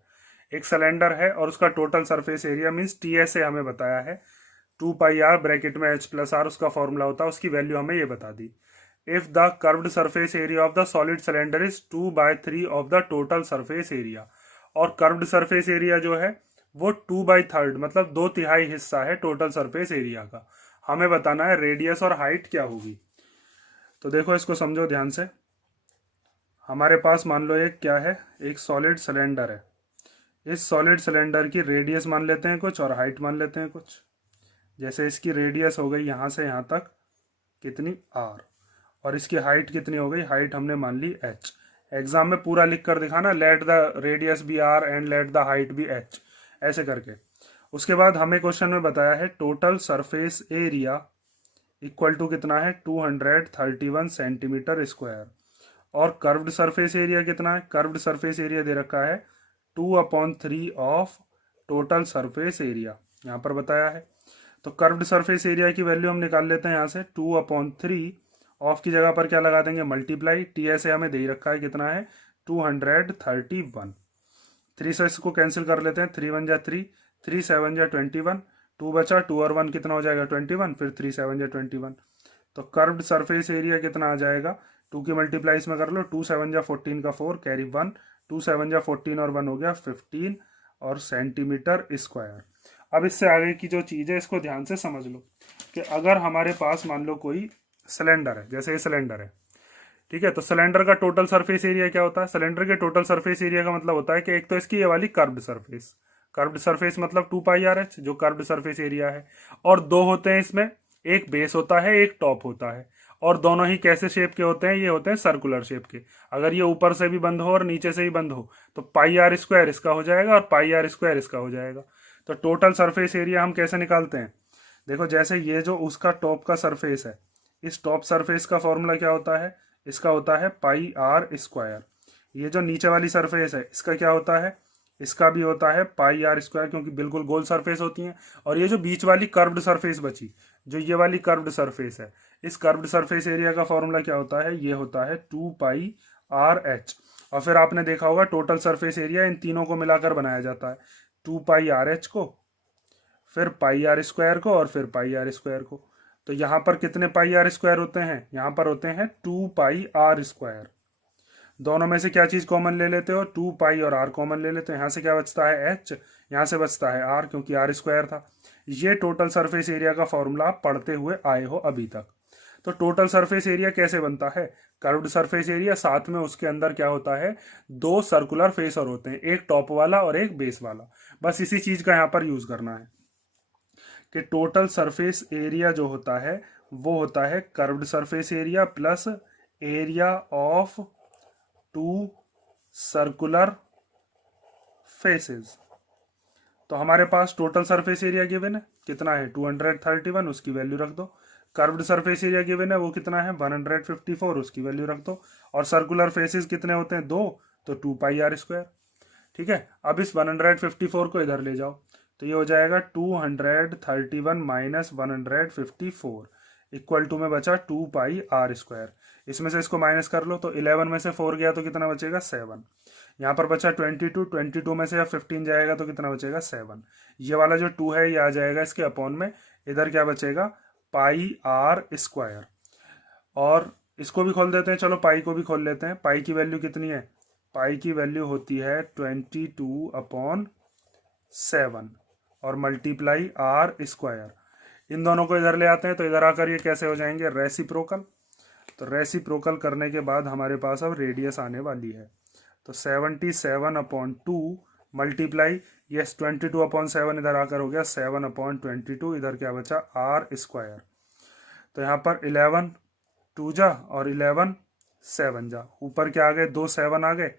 एक सिलेंडर है और उसका total surface area means TSA हमें बताया है, 2 पाई आर ब्रैकेट में H प्लस आर उसका फॉर्मूला होता है, उसकी वैल्यू हमें ये बता दी। If the curved surface area of the solid cylinder is 2/3 of the total surface area. और कर्व्ड सरफेस एरिया जो है वो 2/3 मतलब 2/3 हिस्सा है टोटल सरफेस एरिया का। हमें बताना है रेडियस और हाइट क्या होगी। तो देखो इसको समझो ध्यान से। हमारे पास मान लो एक क्या है, एक सॉलिड सिलेंडर है। इस सॉलिड सिलेंडर की रेडियस मान लेते हैं कुछ और हाइट मान लेते हैं कुछ। जैसे इसकी रेडियस हो गई यहाँ से यहाँ तक कितनी r, और इसकी हाइट कितनी हो गई, हाइट हमने मान ली h। एग्जाम में पूरा लिख कर दिखाना, let the radius be r and let the height be h, ऐसे करके। उसके बाद हमें क्वेश्चन में बताया है total surface area equal to कितना है 231 सेंटीमीटर स्क्वायर। और कर्व्ड सरफेस एरिया कितना है, कर्व्ड सरफेस एरिया दे रखा है 2/3 ऑफ टोटल सरफेस एरिया, यहाँ पर बताया है। तो कर्व्ड सरफेस एरिया की वैल्यू हम निकाल लेते हैं यहाँ से 2/3 ऑफ की जगह पर क्या लगा देंगे मल्टीप्लाई, टी ऐसे हमें दे ही रखा है कितना है 231। 3 से इसको कैंसिल कर लेते हैं, 3 1 जा 3, 3 7 जा 21, 2 बचा, 2 और 1 कितना हो जाएगा 21, फिर 3 7 जा 21। तो कर्व्ड सरफेस एरिया कितना आ जाएगा, 2 की मल्टीप्लाई इसमें कर लो, 2 7 जा 14 का 4 कैरी 1, 2 7 जा 14 और 1 हो गया 15 और सेंटीमीटर स्क्वायर। अब इससे आगे की जो चीज़ है इसको ध्यान से समझ लो कि अगर हमारे पास मान लो कोई सिलेंडर है, जैसे ये सिलेंडर है, ठीक है। तो सिलेंडर का टोटल सरफेस एरिया क्या होता है, सिलेंडर के टोटल सरफेस एरिया का मतलब होता है कि एक तो इसकी ये वाली कर्व्ड सरफेस, कर्व्ड सरफेस मतलब 2πRh जो कर्व्ड सरफेस एरिया है, और दो होते हैं इसमें, एक बेस होता है एक टॉप होता है, और दोनों ही कैसे शेप के होते हैं, ये होते हैं सर्कुलर शेप के। अगर ये ऊपर से भी बंद हो और नीचे से भी बंद हो तो πr² इसका हो जाएगा और πr² इसका हो जाएगा। तो टोटल सरफेस एरिया हम कैसे निकालते हैं, देखो जैसे ये जो उसका टॉप का सरफेस है, इस टॉप सरफेस का फॉर्मूला क्या होता है, इसका होता है πr²। ये जो नीचे वाली सरफेस है इसका क्या होता है, इसका भी होता है πr², क्योंकि बिल्कुल गोल सरफेस होती है। और ये जो बीच वाली कर्व्ड सरफेस बची, जो ये वाली कर्व्ड सरफेस है, इस कर्व्ड सरफेस एरिया का फॉर्मूला क्या होता है, ये होता है 2πRh। और फिर आपने देखा होगा टोटल सरफेस एरिया इन तीनों को मिलाकर बनाया जाता है, 2πRh को, फिर πr² को, और फिर πr² को। तो यहाँ पर कितने πr² होते हैं, यहाँ पर होते हैं 2πr²। दोनों में से क्या चीज कॉमन ले लेते हो, 2π और r कॉमन ले लेते हो। यहाँ से क्या बचता है h, यहाँ से बचता है r, क्योंकि r² था। ये टोटल सरफेस एरिया का फॉर्मूला आप पढ़ते हुए आए हो अभी तक। तो टोटल सरफेस एरिया कैसे बनता है, कर्व्ड सरफेस एरिया, साथ में उसके अंदर क्या होता है, दो सर्कुलर फेसर होते हैं, एक टॉप वाला और एक बेस वाला। बस इसी चीज का यहाँ पर यूज करना है कि टोटल सरफेस एरिया जो होता है वो होता है curved surface area plus area of two circular faces. तो हमारे पास टोटल सरफेस एरिया गिवन है कितना है 231, उसकी वैल्यू रख दो। कर्व्ड सरफेस एरिया गिवन है वो कितना है 154, उसकी वैल्यू रख दो। और सर्कुलर फेसेस कितने होते हैं, दो, तो 2πr²। ठीक है, अब इस 154 को इधर ले जाओ तो ये हो जाएगा 231 माइनस 154 इक्वल टू में बचा 2πr²। इसमें से इसको माइनस कर लो तो 11 में से 4 गया तो कितना बचेगा 7। यहाँ पर बचा 22 में से 15 जाएगा तो कितना बचेगा 7। ये वाला जो 2 है ये आ जाएगा इसके अपॉन में, इधर क्या बचेगा πr²। और इसको भी खोल देते हैं, चलो पाई को भी खोल लेते हैं। पाई की वैल्यू कितनी है, पाई की वैल्यू होती है 22/7 और मल्टीप्लाई r²। इन दोनों को इधर ले आते हैं तो इधर आकर ये कैसे हो जाएंगे रेसिप्रोकल। तो रेसिप्रोकल करने के बाद हमारे पास अब रेडियस आने वाली है। तो 77/2 मल्टीप्लाई ये 22/7 इधर आकर हो गया 7/22, इधर क्या बचा r²। तो यहाँ पर 11 2 जा और 11 7 जा, ऊपर क्या आ गए 2 7 आ गए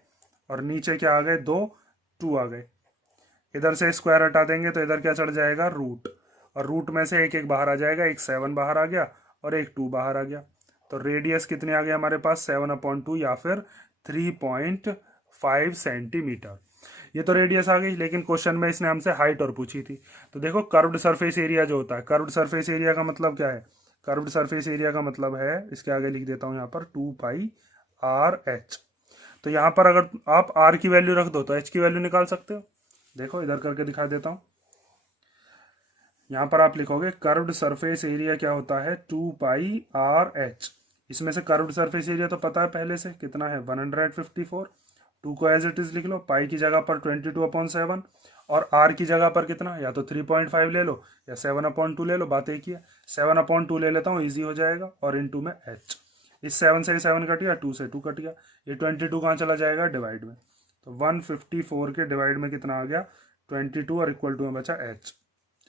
और नीचे क्या आ गए 2 2 आ गए। इधर से स्क्वायर हटा देंगे तो इधर क्या चढ़ जाएगा रूट, और रूट में से एक एक बाहर आ जाएगा, एक 7 बाहर आ गया और एक 2 बाहर आ गया। तो रेडियस कितने आ गए हमारे पास 7/2 या फिर 3.5 सेंटीमीटर। ये तो रेडियस आ गई, लेकिन क्वेश्चन में इसने हमसे हाइट और पूछी थी। तो देखो कर्व्ड सरफेस एरिया जो होता है, कर्व्ड सरफेस एरिया का मतलब क्या है, कर्व्ड सरफेस एरिया का मतलब है, इसके आगे लिख देता हूं यहाँ पर 2πRh। तो यहाँ पर अगर आप r की वैल्यू रख दो तो h की वैल्यू निकाल सकते हो। देखो इधर करके दिखा देता हूं, यहाँ पर आप लिखोगे कर्व्ड सरफेस एरिया क्या होता है 2πRh इसमें से कर्व्ड सरफेस एरिया तो पता है पहले से कितना है 154। 2 को एज इट इज लिख लो, पाई की जगह पर 22/7 और आर की जगह पर कितना, या तो 3.5 ले लो या 7/2 ले लो, बात एक ही है। 7/2 ले लेता हूँ, ईजी हो जाएगा, और इनटू में एच। इस 7 से 7 कट गया, 2 से 2 कट गया, ये 22 कहाँ चला जाएगा, डिवाइड में। तो 154 के डिवाइड में कितना आ गया, 22, और इक्वल टू में बचा एच।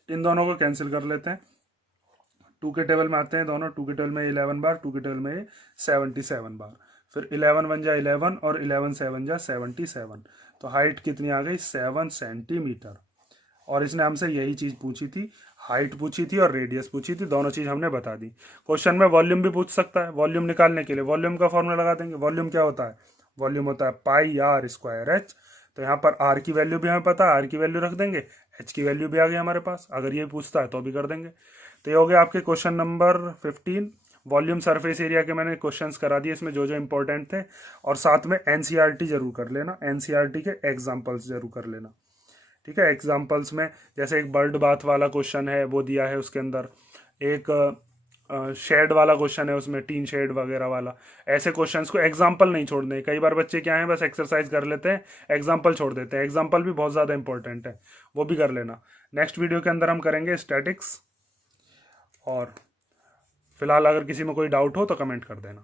इन दोनों को कैंसिल कर लेते हैं। 2 के टेबल में आते हैं दोनों, 2 के टेबल में 11 बार, 2 के टेबल में 77 बार, फिर 11 बन जा 11 और 11 7 जा 77। तो हाइट कितनी आ गई, 7 सेंटीमीटर। और इसने हमसे यही चीज पूछी थी, हाइट पूछी थी और रेडियस पूछी थी, दोनों चीज हमने बता दी। क्वेश्चन में वॉल्यूम भी पूछ सकता है, वॉल्यूम निकालने के लिए वॉल्यूम का फॉर्मूला लगा देंगे। वॉल्यूम क्या होता है, वॉल्यूम होता है पाई आर स्क्वायर एच। तो यहाँ पर आर की वैल्यू भी हमें पता है, आर की वैल्यू रख देंगे, एच की वैल्यू भी आ गई हमारे पास, अगर ये पूछता है तो भी कर देंगे। तो ये हो गया आपके question number 15। Volume surface area के मैंने क्वेश्चंस करा दिए इसमें जो जो इंपॉर्टेंट थे, और साथ में एनसीईआरटी जरूर कर लेना, एनसीईआरटी के एग्जांपल्स जरूर कर लेना, ठीक है। एग्जांपल्स में जैसे एक बर्ड बाथ वाला क्वेश्चन है वो दिया है, उसके अंदर एक शेड वाला क्वेश्चन है, उसमें टीन शेड वगैरह वाला। ऐसे क्वेश्चंस को एग्जांपल नहीं छोड़ने, कई बार बच्चे क्या है बस एक्सरसाइज कर लेते हैं, एग्जांपल छोड़ देते हैं। एग्जांपल भी बहुत ज़्यादा इंपॉर्टेंट है, वो भी कर लेना। नेक्स्ट वीडियो के अंदर हम करेंगे स्टैटिक्स। और फिलहाल अगर किसी में कोई डाउट हो तो कमेंट कर देना।